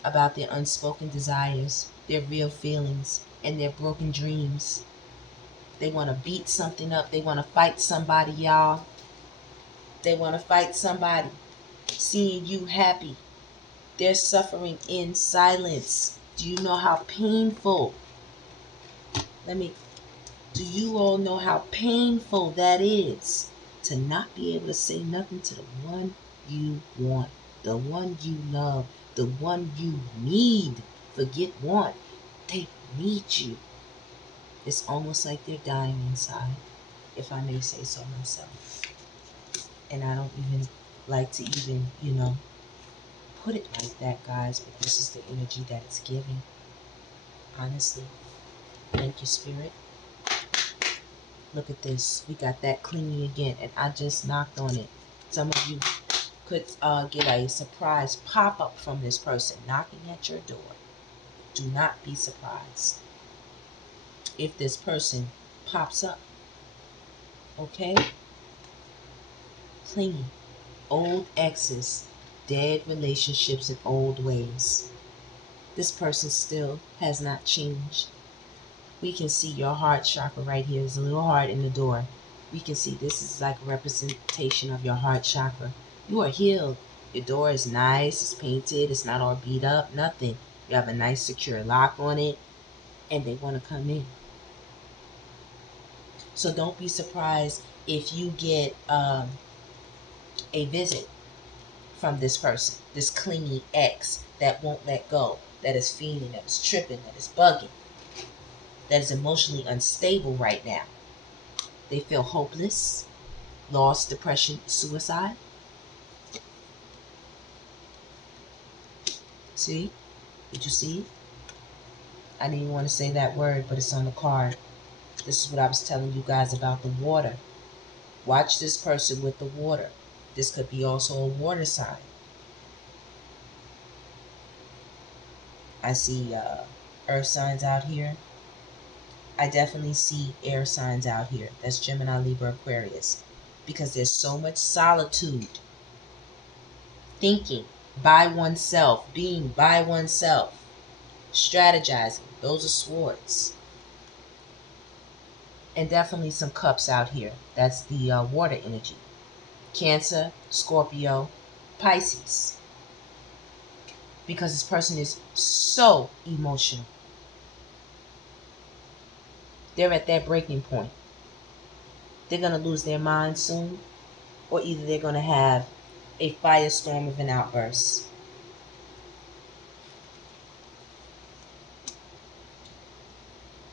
about their unspoken desires, their real feelings, and their broken dreams. They want to beat something up. They want to fight somebody, y'all. They want to fight somebody. Seeing you happy. They're suffering in silence. Do you know how painful? Do you all know how painful that is? To not be able to say nothing to the one you want, the one you love, the one you need. Forget want. They need you. It's almost like they're dying inside, if I may say so myself. And I don't even like to even, put it like that, guys, but this is the energy that it's giving. Honestly. Thank you, Spirit. Look at this. We got that clingy again, and I just knocked on it. Some of you could get a surprise pop-up from this person knocking at your door. Do not be surprised if this person pops up. Okay? Clingy. Old exes, dead relationships, and old ways. This person still has not changed. We can see your heart chakra right here. There's a little heart in the door. We can see this is like a representation of your heart chakra. You are healed. Your door is nice. It's painted. It's not all beat up. Nothing. You have a nice secure lock on it. And they want to come in. So don't be surprised if you get a visit from this person. This clingy ex that won't let go. That is fiending. That is tripping. That is bugging. That is emotionally unstable right now. They feel hopeless, lost, depression, suicide. See? Did you see? I didn't even want to say that word, but it's on the card. This is what I was telling you guys about the water. Watch this person with the water. This could be also a water sign. I see earth signs out here. I definitely see air signs out here. That's Gemini, Libra, Aquarius. Because there's so much solitude. Thinking by oneself. Being by oneself. strategizing. Those are swords. And definitely some cups out here. That's the water energy. Cancer, Scorpio, Pisces. Because this person is so emotional. They're at that breaking point. They're going to lose their mind soon, or either they're going to have a firestorm of an outburst.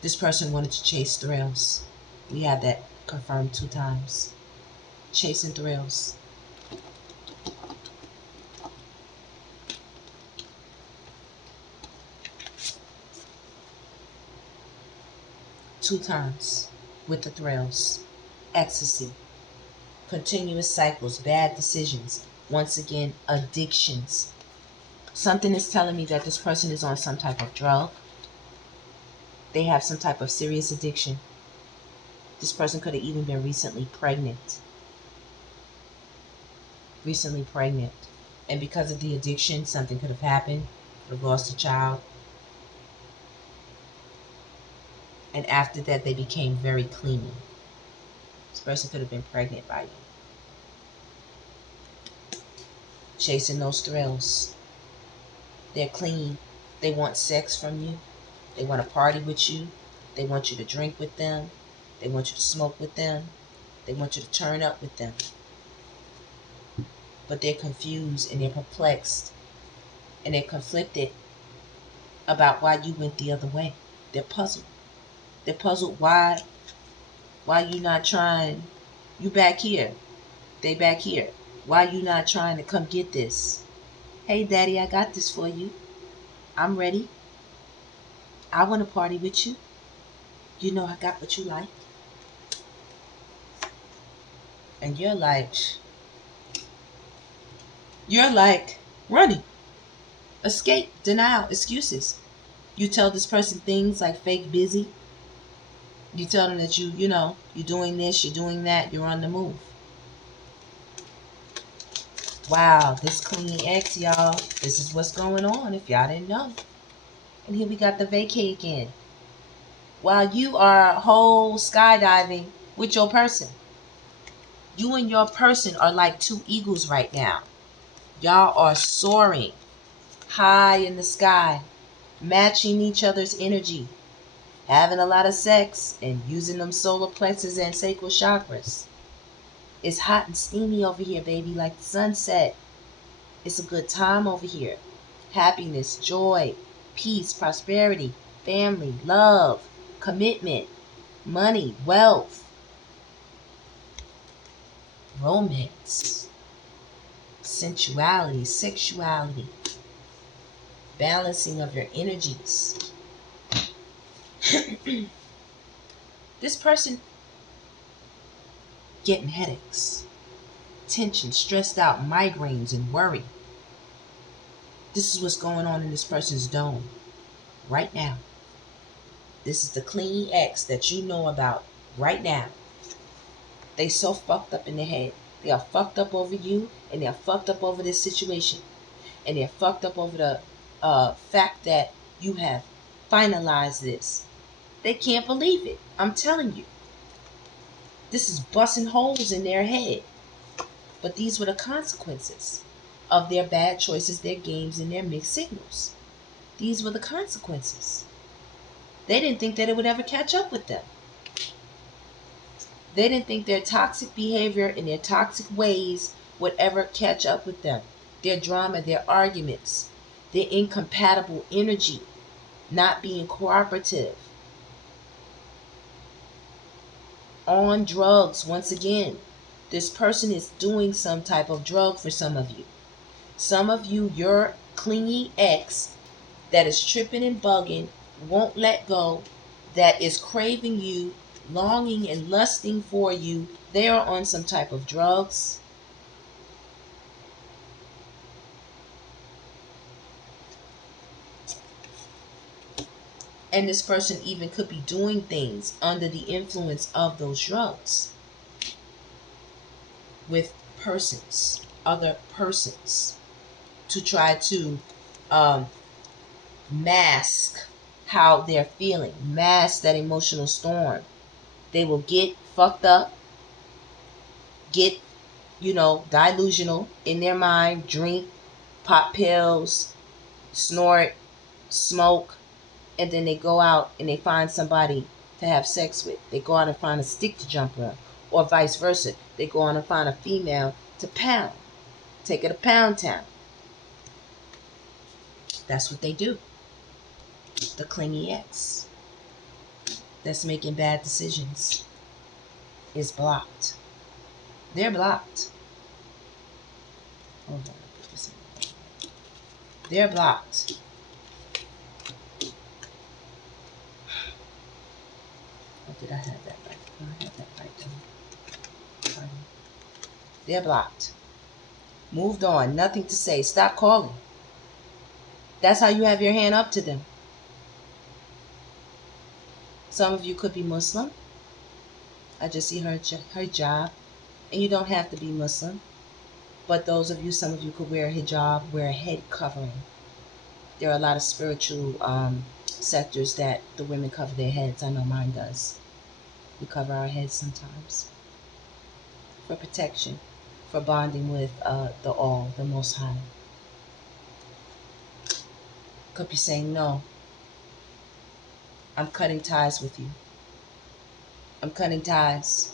This person wanted to chase thrills. We had that confirmed 2 times. Chasing thrills. Two times with the thrills. Ecstasy. Continuous cycles. Bad decisions. Once again, addictions. Something is telling me that this person is on some type of drug. They have some type of serious addiction. This person could have even been recently pregnant. And because of the addiction, something could have happened. Could have lost a child. And after that, they became very clingy. This person could have been pregnant by you. Chasing those thrills. They're clingy. They want sex from you. They want to party with you. They want you to drink with them. They want you to smoke with them. They want you to turn up with them. But they're confused and they're perplexed. And they're conflicted about why you went the other way. They're puzzled. They're puzzled why you not trying. You back here. They back here. Why you not trying to come get this? Hey, Daddy, I got this for you. I'm ready. I want to party with you. You know I got what you like. And you're like running. Escape, denial, excuses. You tell this person things like fake busy. You tell them that you're doing this, you're doing that, you're on the move. Wow, this Clingy EX, y'all. This is what's going on if y'all didn't know. And here we got the vacay again. While you are whole skydiving with your person. You and your person are like 2 eagles right now. Y'all are soaring high in the sky, matching each other's energy, having a lot of sex, and using them solar plexus and sacral chakras. It's hot and steamy over here, baby, like the sunset. It's a good time over here. Happiness, joy, peace, prosperity, family, love, commitment, money, wealth, romance, sensuality, sexuality, balancing of your energies. This person getting headaches, tension, stressed out, migraines, and worry. This is what's going on in this person's dome right now. This is the Clingy EX that you know about right now. They so fucked up in their head. They are fucked up over you, and they are fucked up over this situation. And they're fucked up over the fact that you have finalized this. They can't believe it. I'm telling you. This is busting holes in their head. But these were the consequences of their bad choices, their games, and their mixed signals. These were the consequences. They didn't think that it would ever catch up with them. They didn't think their toxic behavior and their toxic ways would ever catch up with them. Their drama, their arguments, their incompatible energy, not being cooperative. On drugs, once again. This person is doing some type of drug for some of you. Some of you, your Clingy EX that is tripping and bugging, won't let go, that is craving you, longing and lusting for you, they are on some type of drugs. And this person even could be doing things under the influence of those drugs with persons, other persons, to try to mask how they're feeling, mask that emotional storm. They will get fucked up, get, delusional in their mind, drink, pop pills, snort, smoke, and then they go out and they find somebody to have sex with. They go out and find a stick to jump on, or vice versa. They go out and find a female to pound, take her to Pound Town. That's what they do. The Clingy EX that's making bad decisions is blocked. They're blocked. Hold on. They're blocked. Oh, did I have that right? No, I had that right. Pardon. They're blocked. Moved on. Nothing to say. Stop calling. That's how you have your hand up to them. Some of you could be Muslim. I just see her hijab. And you don't have to be Muslim. But those of you, some of you could wear a hijab, wear a head covering. There are a lot of spiritual sectors that the women cover their heads. I know mine does. We cover our heads sometimes. For protection. For bonding with the All, the Most High. Could be saying, no, I'm cutting ties with you. I'm cutting ties.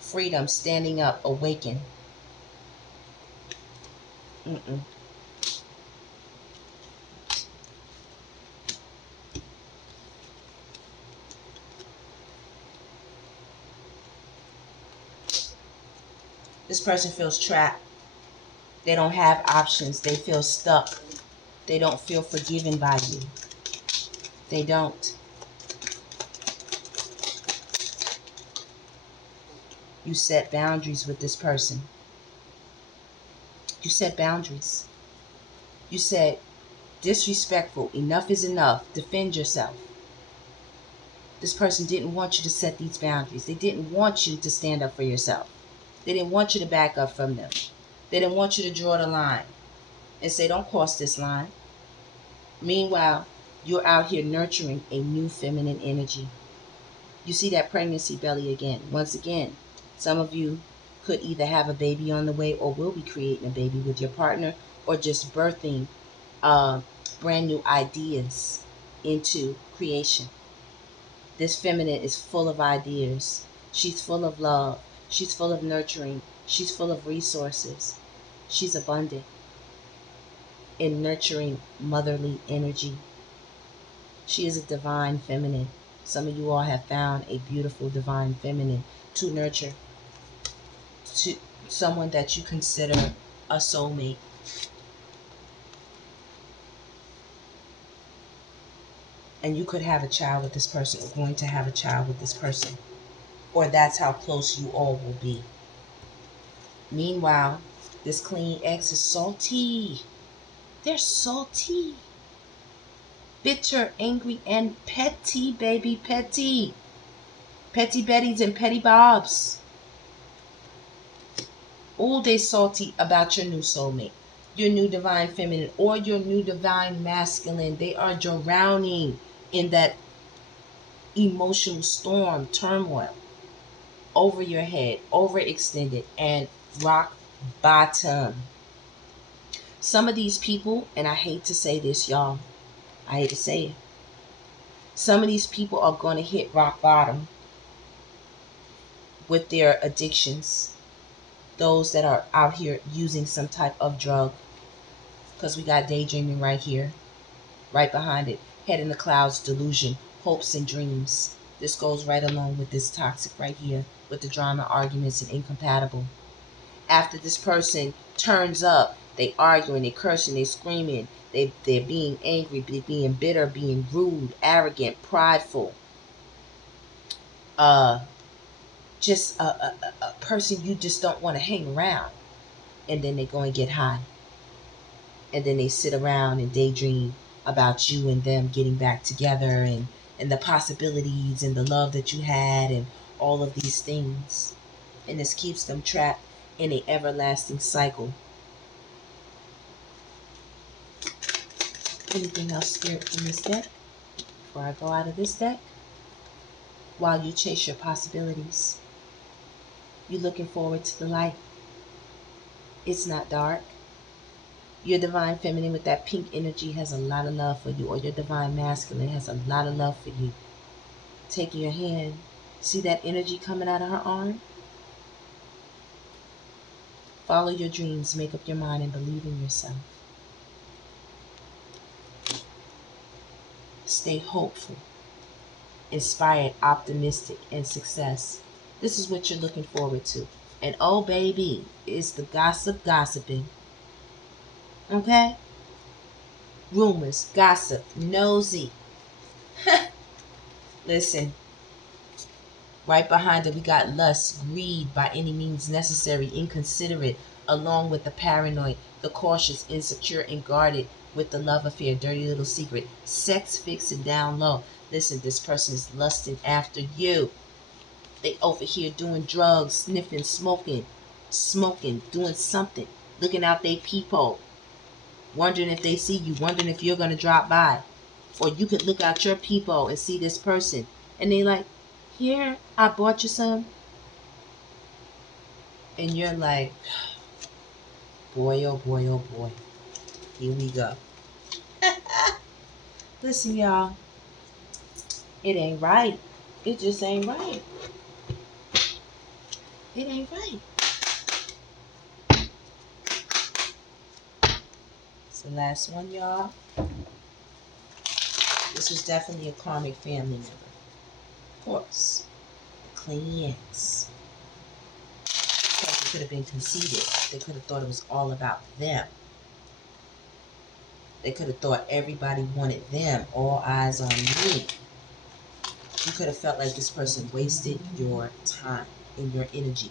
Freedom, standing up, awaken. This person feels trapped. They don't have options. They feel stuck. They don't feel forgiven by you. They don't. You set boundaries with this person. You set boundaries. You said, disrespectful, enough is enough, defend yourself. This person didn't want you to set these boundaries. They didn't want you to stand up for yourself. They didn't want you to back up from them. They didn't want you to draw the line and say, don't cross this line. Meanwhile, you're out here nurturing a new feminine energy. You see that pregnancy belly again. Once again, some of you could either have a baby on the way or will be creating a baby with your partner, or just birthing brand new ideas into creation. This feminine is full of ideas. She's full of love. She's full of nurturing. She's full of resources. She's abundant in nurturing motherly energy. She is a divine feminine. Some of you all have found a beautiful divine feminine to nurture, to someone that you consider a soulmate. And you could have a child with this person, or going to have a child with this person. Or that's how close you all will be. Meanwhile, this Clingy EX is salty. They're salty. Bitter, angry, and petty, baby, petty. Petty Bettys and Petty Bobs. All day salty about your new soulmate, your new divine feminine, or your new divine masculine. They are drowning in that emotional storm, turmoil, over your head, overextended, and rock bottom. Some of these people, and I hate to say this, y'all, I hate to say it, some of these people are going to hit rock bottom with their addictions. Those that are out here using some type of drug, because we got daydreaming right here, right behind it, head in the clouds, delusion, hopes and dreams. This goes right along with this toxic right here, with the drama, arguments, and incompatible. After this person turns up, they arguing, they cursing, they screaming, they're being angry, they're being bitter, being rude, arrogant, prideful. Just a person you just don't want to hang around. And then they go and get high. And then they sit around and daydream about you and them getting back together, and the possibilities and the love that you had and all of these things. And this keeps them trapped in an everlasting cycle. Anything else, Spirit, from this deck before I go out of this deck? While you chase your possibilities, you're looking forward to the light. It's not dark. Your divine feminine with that pink energy has a lot of love for you, or your divine masculine has a lot of love for you. Taking your hand, see that energy coming out of her arm? Follow your dreams, make up your mind, and believe in yourself. Stay hopeful, inspired, optimistic, and success. This is what you're looking forward to. And oh baby, it's the gossiping. Okay? Rumors, gossip, nosy. Listen, right behind it we got lust, greed, by any means necessary, inconsiderate, along with the paranoid, the cautious, insecure, and guarded, with the love affair, dirty little secret, sex fixing down low. Listen, this person is lusting after you. They over here doing drugs, sniffing, smoking, doing something, looking out they peephole, wondering if they see you, wondering if you're going to drop by. Or you could look out your peephole and see this person, and they like, here, I bought you some. And you're like, boy, oh boy, oh boy. Here we go. Listen, y'all. It ain't right. It just ain't right. It ain't right. It's the last one, y'all. This was definitely a karmic family member. Of course. The Clingy EX. It could have been conceited. They could have thought it was all about them. They could have thought everybody wanted them. All eyes on me. You could have felt like this person wasted your time and your energy,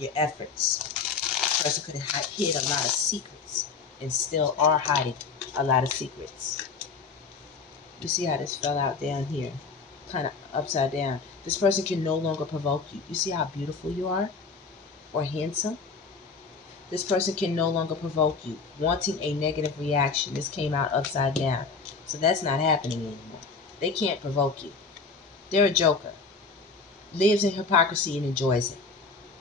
your efforts. This person could have hid a lot of secrets and still are hiding a lot of secrets. You see how this fell out down here? Kind of upside down. This person can no longer provoke you. You see how beautiful you are? Or handsome? This person can no longer provoke you. Wanting a negative reaction. This came out upside down. So that's not happening anymore. They can't provoke you. They're a joker. Lives in hypocrisy and enjoys it.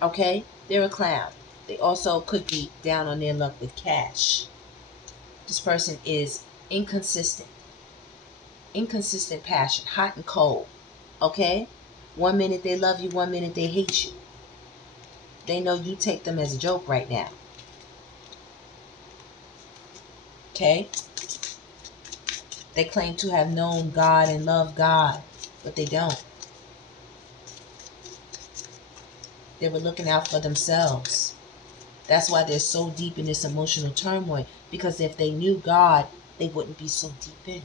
Okay? They're a clown. They also could be down on their luck with cash. This person is inconsistent. Inconsistent passion. Hot and cold. Okay? 1 minute they love you, 1 minute they hate you. They know you take them as a joke right now. Okay? They claim to have known God and loved God, but they don't. They were looking out for themselves. That's why they're so deep in this emotional turmoil. Because if they knew God, they wouldn't be so deep in.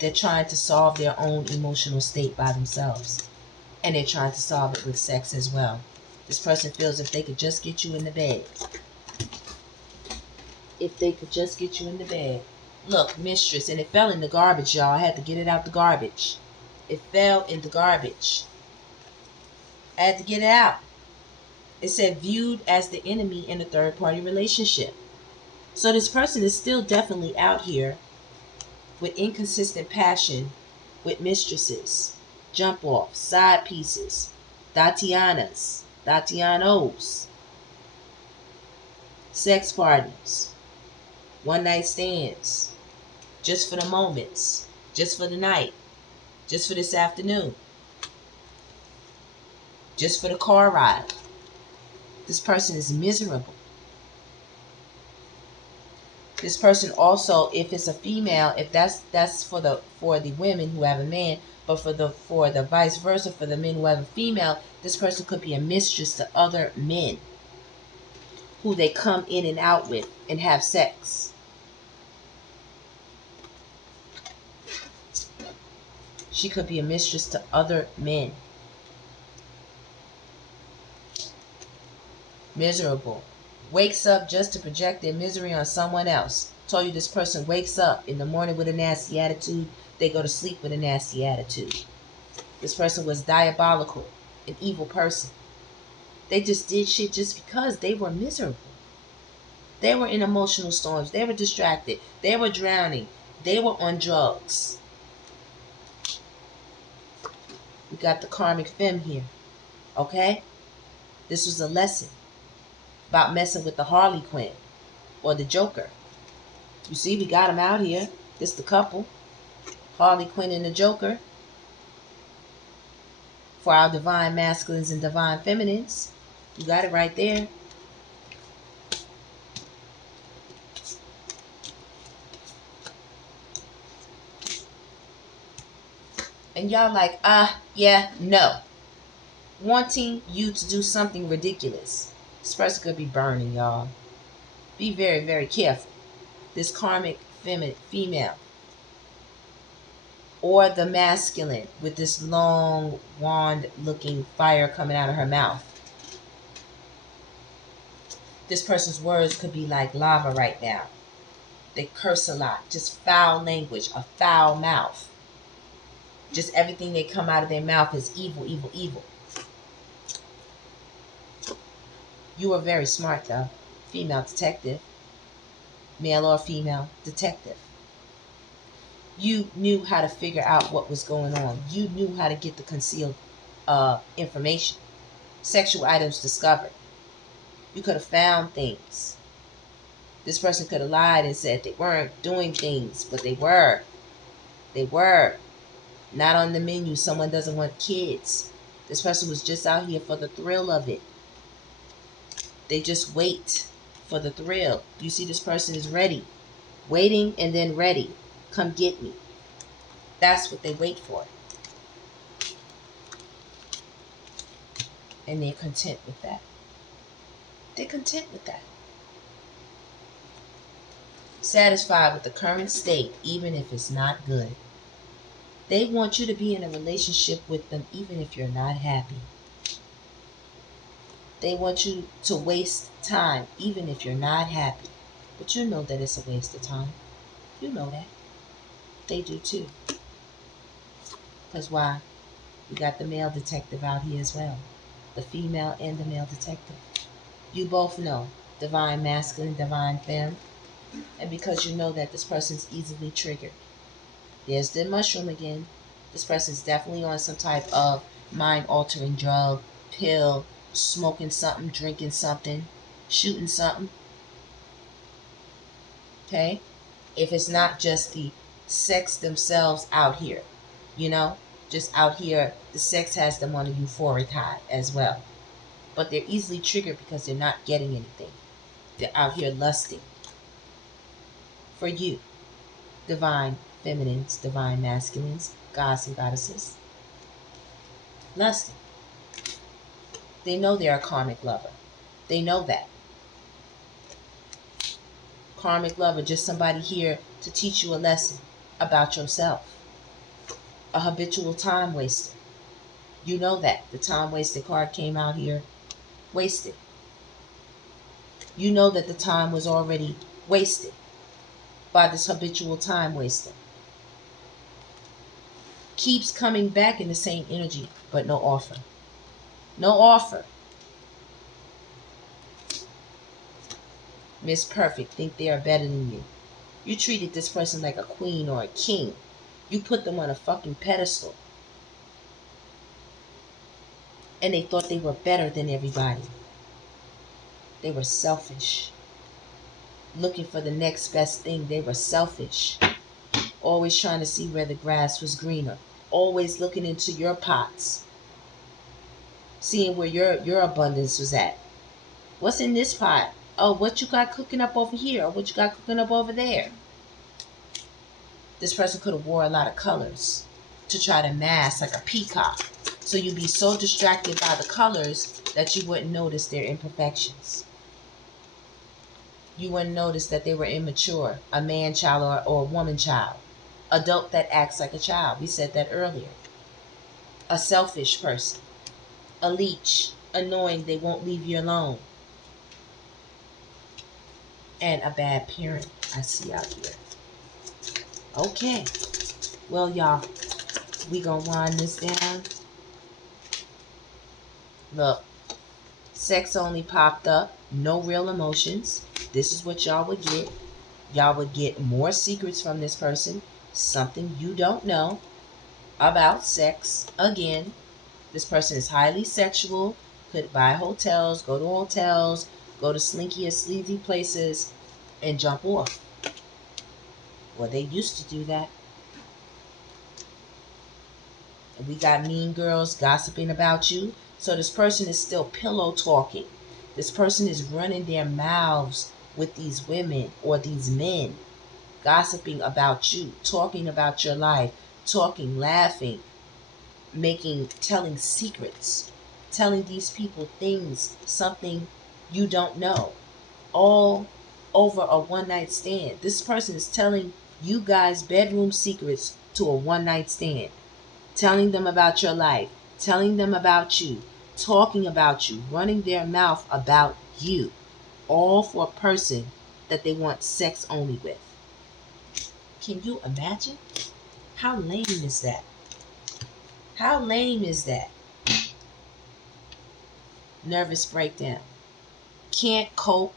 They're trying to solve their own emotional state by themselves. And they're trying to solve it with sex as well. This person feels if they could just get you in the bed. If they could just get you in the bed. Look, mistress, and it fell in the garbage, y'all. I had to get it out the garbage. It fell in the garbage. I had to get it out. It said viewed as the enemy in a third-party relationship. So this person is still definitely out here with inconsistent passion with mistresses, jump offs, side pieces, Tatianas, Tatianos, sex partners, one night stands, just for the moments, just for the night, just for this afternoon, just for the car ride. This person is miserable. This person also, if it's a female, if that's for the women who have a man, but for the vice versa, for the men who have a female, this person could be a mistress to other men who they come in and out with and have sex. She could be a mistress to other men. Miserable. Wakes up just to project their misery on someone else. Told you this person wakes up in the morning with a nasty attitude. They go to sleep with a nasty attitude. This person was diabolical, an evil person. They just did shit just because they were miserable. They were in emotional storms. They were distracted. They were drowning. They were on drugs. We got the karmic femme here. Okay? This was a lesson about messing with the Harley Quinn or the Joker. You see, we got them out here. This the couple. Harley Quinn and the Joker. For our divine masculines and divine feminines. You got it right there. And y'all like, yeah, no. Wanting you to do something ridiculous. This person could be burning, y'all. Be very, very careful. This karmic female. Or the masculine with this long wand looking fire coming out of her mouth. This person's words could be like lava right now. They curse a lot. Just foul language. A foul mouth. Just everything that come out of their mouth is evil, evil, evil. You were very smart though. Female detective. Male or female detective. You knew how to figure out what was going on. You knew how to get the concealed information. Sexual items discovered. You could have found things. This person could have lied and said they weren't doing things, but they were. They were. Not on the menu. Someone doesn't want kids. This person was just out here for the thrill of it. They just wait for the thrill. You see, this person is ready. Waiting and then ready. Come get me. That's what they wait for. And they're content with that. They're content with that. Satisfied with the current state, even if it's not good. They want you to be in a relationship with them, even if you're not happy. They want you to waste time, even if you're not happy. But you know that it's a waste of time. You know that. They do too. Because why? We got the male detective out here as well. The female and the male detective. You both know. Divine masculine, divine femme. And because you know that this person's easily triggered. There's the mushroom again. This person's definitely on some type of mind-altering drug, pill, smoking something, drinking something, shooting something. Okay? If it's not just the sex themselves out here, you know, just out here, the sex has them on a euphoric high as well. But they're easily triggered because they're not getting anything. They're out here lusting. For you, divine feminines, divine masculines, gods and goddesses, lusting. They know they're a karmic lover. They know that. Karmic lover, just somebody here to teach you a lesson about yourself. A habitual time waster. You know that. The time wasted card came out here. Wasted. You know that the time was already wasted by this habitual time waster. Keeps coming back in the same energy, but no offer. No offer. Miss Perfect think they are better than you. You treated this person like a queen or a king. You put them on a fucking pedestal. And they thought they were better than everybody. They were selfish. Looking for the next best thing. They were selfish. Always trying to see where the grass was greener. Always looking into your pots. Seeing where your abundance was at. What's in this pot? Oh, what you got cooking up over here? Or what you got cooking up over there? This person could have wore a lot of colors to try to mask like a peacock. So you'd be so distracted by the colors that you wouldn't notice their imperfections. You wouldn't notice that they were immature, a man child or a woman child. Adult that acts like a child. We said that earlier. A selfish person. A leech. Annoying, they won't leave you alone. And a bad parent, I see out here. Okay. Well, y'all, we gonna wind this down. Look, Sex only popped up. No real emotions. This is what y'all would get. Y'all would get more secrets from this person. Something you don't know about sex. Again, this person is highly sexual. Could buy hotels, go to hotels, go to slinky or sleazy places, and jump off. Well, they used to do that. And we got mean girls gossiping about you. So this person is still pillow talking. This person is running their mouths with these women or these men, gossiping about you, talking about your life, talking, laughing, telling secrets, telling these people things, something you don't know, all over a one night stand. This person is telling you guys bedroom secrets to a one night stand, telling them about your life, telling them about you, talking about you, running their mouth about you, all for a person that they want sex only with. Can you imagine? How lame is that? How lame is that? Nervous breakdown. Can't cope,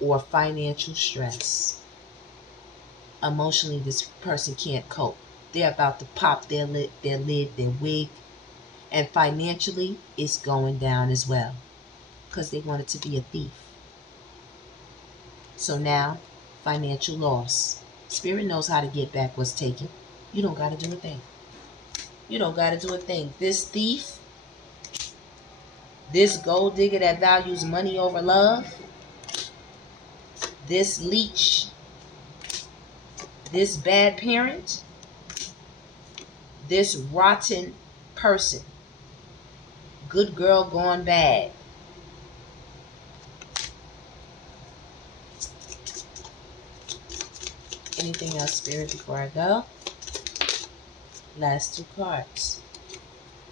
or financial stress. Emotionally, this person can't cope. They're about to pop their lid, their wig, and financially, it's going down as well because they wanted to be a thief. So now, financial loss. Spirit knows how to get back what's taken. You don't got to do a thing. You don't got to do a thing. This thief, this gold digger that values money over love, this leech, this bad parent, this rotten person, good girl gone bad. Anything else, Spirit, before I go? Last two cards.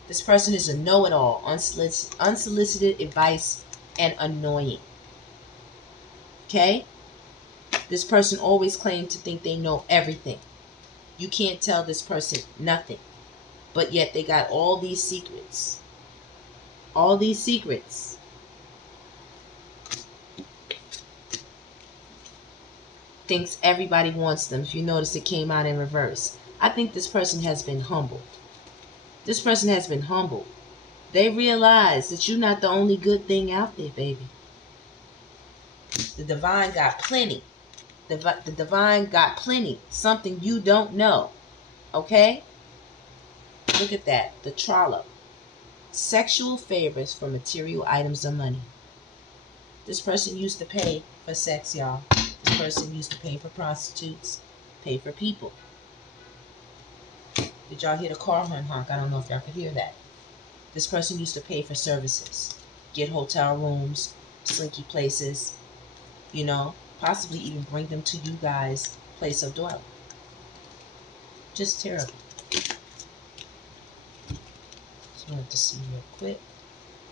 This person is a know-it-all, unsolicited advice, and annoying. Okay? This person always claims to think they know everything. You can't tell this person nothing. But yet they got all these secrets. All these secrets. Thinks everybody wants them. If you notice, it came out in reverse. I think this person has been humbled. This person has been humbled. They realize that you're not the only good thing out there, baby. The divine got plenty. The divine got plenty. Something you don't know. Okay? Look at that. The trollop. Sexual favors for material items or money. This person used to pay for sex, y'all. This person used to pay for prostitutes, pay for people. Did y'all hear the car horn honk? I don't know if y'all could hear that. This person used to pay for services, get hotel rooms, slinky places, possibly even bring them to you guys' place of dwelling. Just terrible. Just wanted to see real quick.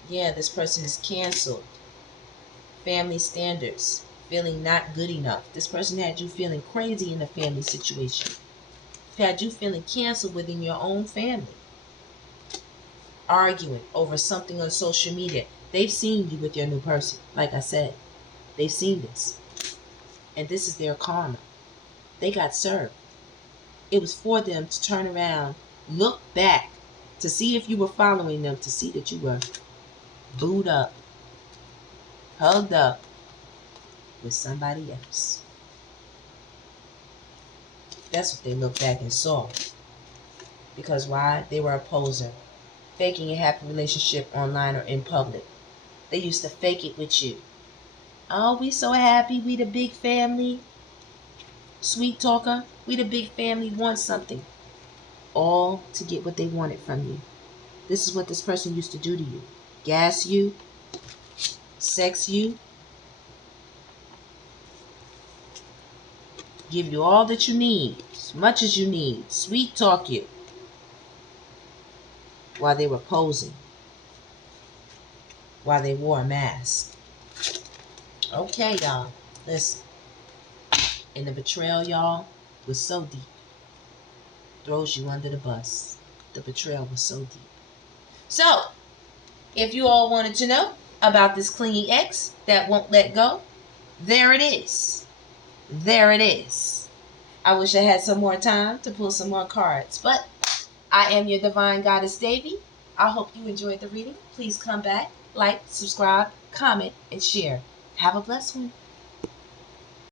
Yeah, this person is canceled. Family standards, feeling not good enough. This person had you feeling crazy in a family situation. Had you feeling canceled within your own family. Arguing over something on social media. They've seen you with your new person. Like I said, they've seen this. And this is their karma. They got served. It was for them to turn around, look back, to see if you were following them, to see that you were booed up, hugged up with somebody else. That's what they looked back and saw. Because why? They were a poser. Faking a happy relationship online or in public. They used to fake it with you. Oh, we so happy. We the big family. Sweet talker. We the big family want something. All to get what they wanted from you. This is what this person used to do to you. Gas you. Sex you. Give you all that you need. As much as you need. Sweet talk you. While they were posing. While they wore a mask. Okay, y'all. Listen. And the betrayal, y'all, was so deep. Throws you under the bus. The betrayal was so deep. So, If you all wanted to know about this Clingy EX that won't let go, there it is. There it is. I wish I had some more time to pull some more cards, but I am your divine goddess DEVI. I hope you enjoyed the reading. Please come back, like, subscribe, comment, and share. Have a blessed one.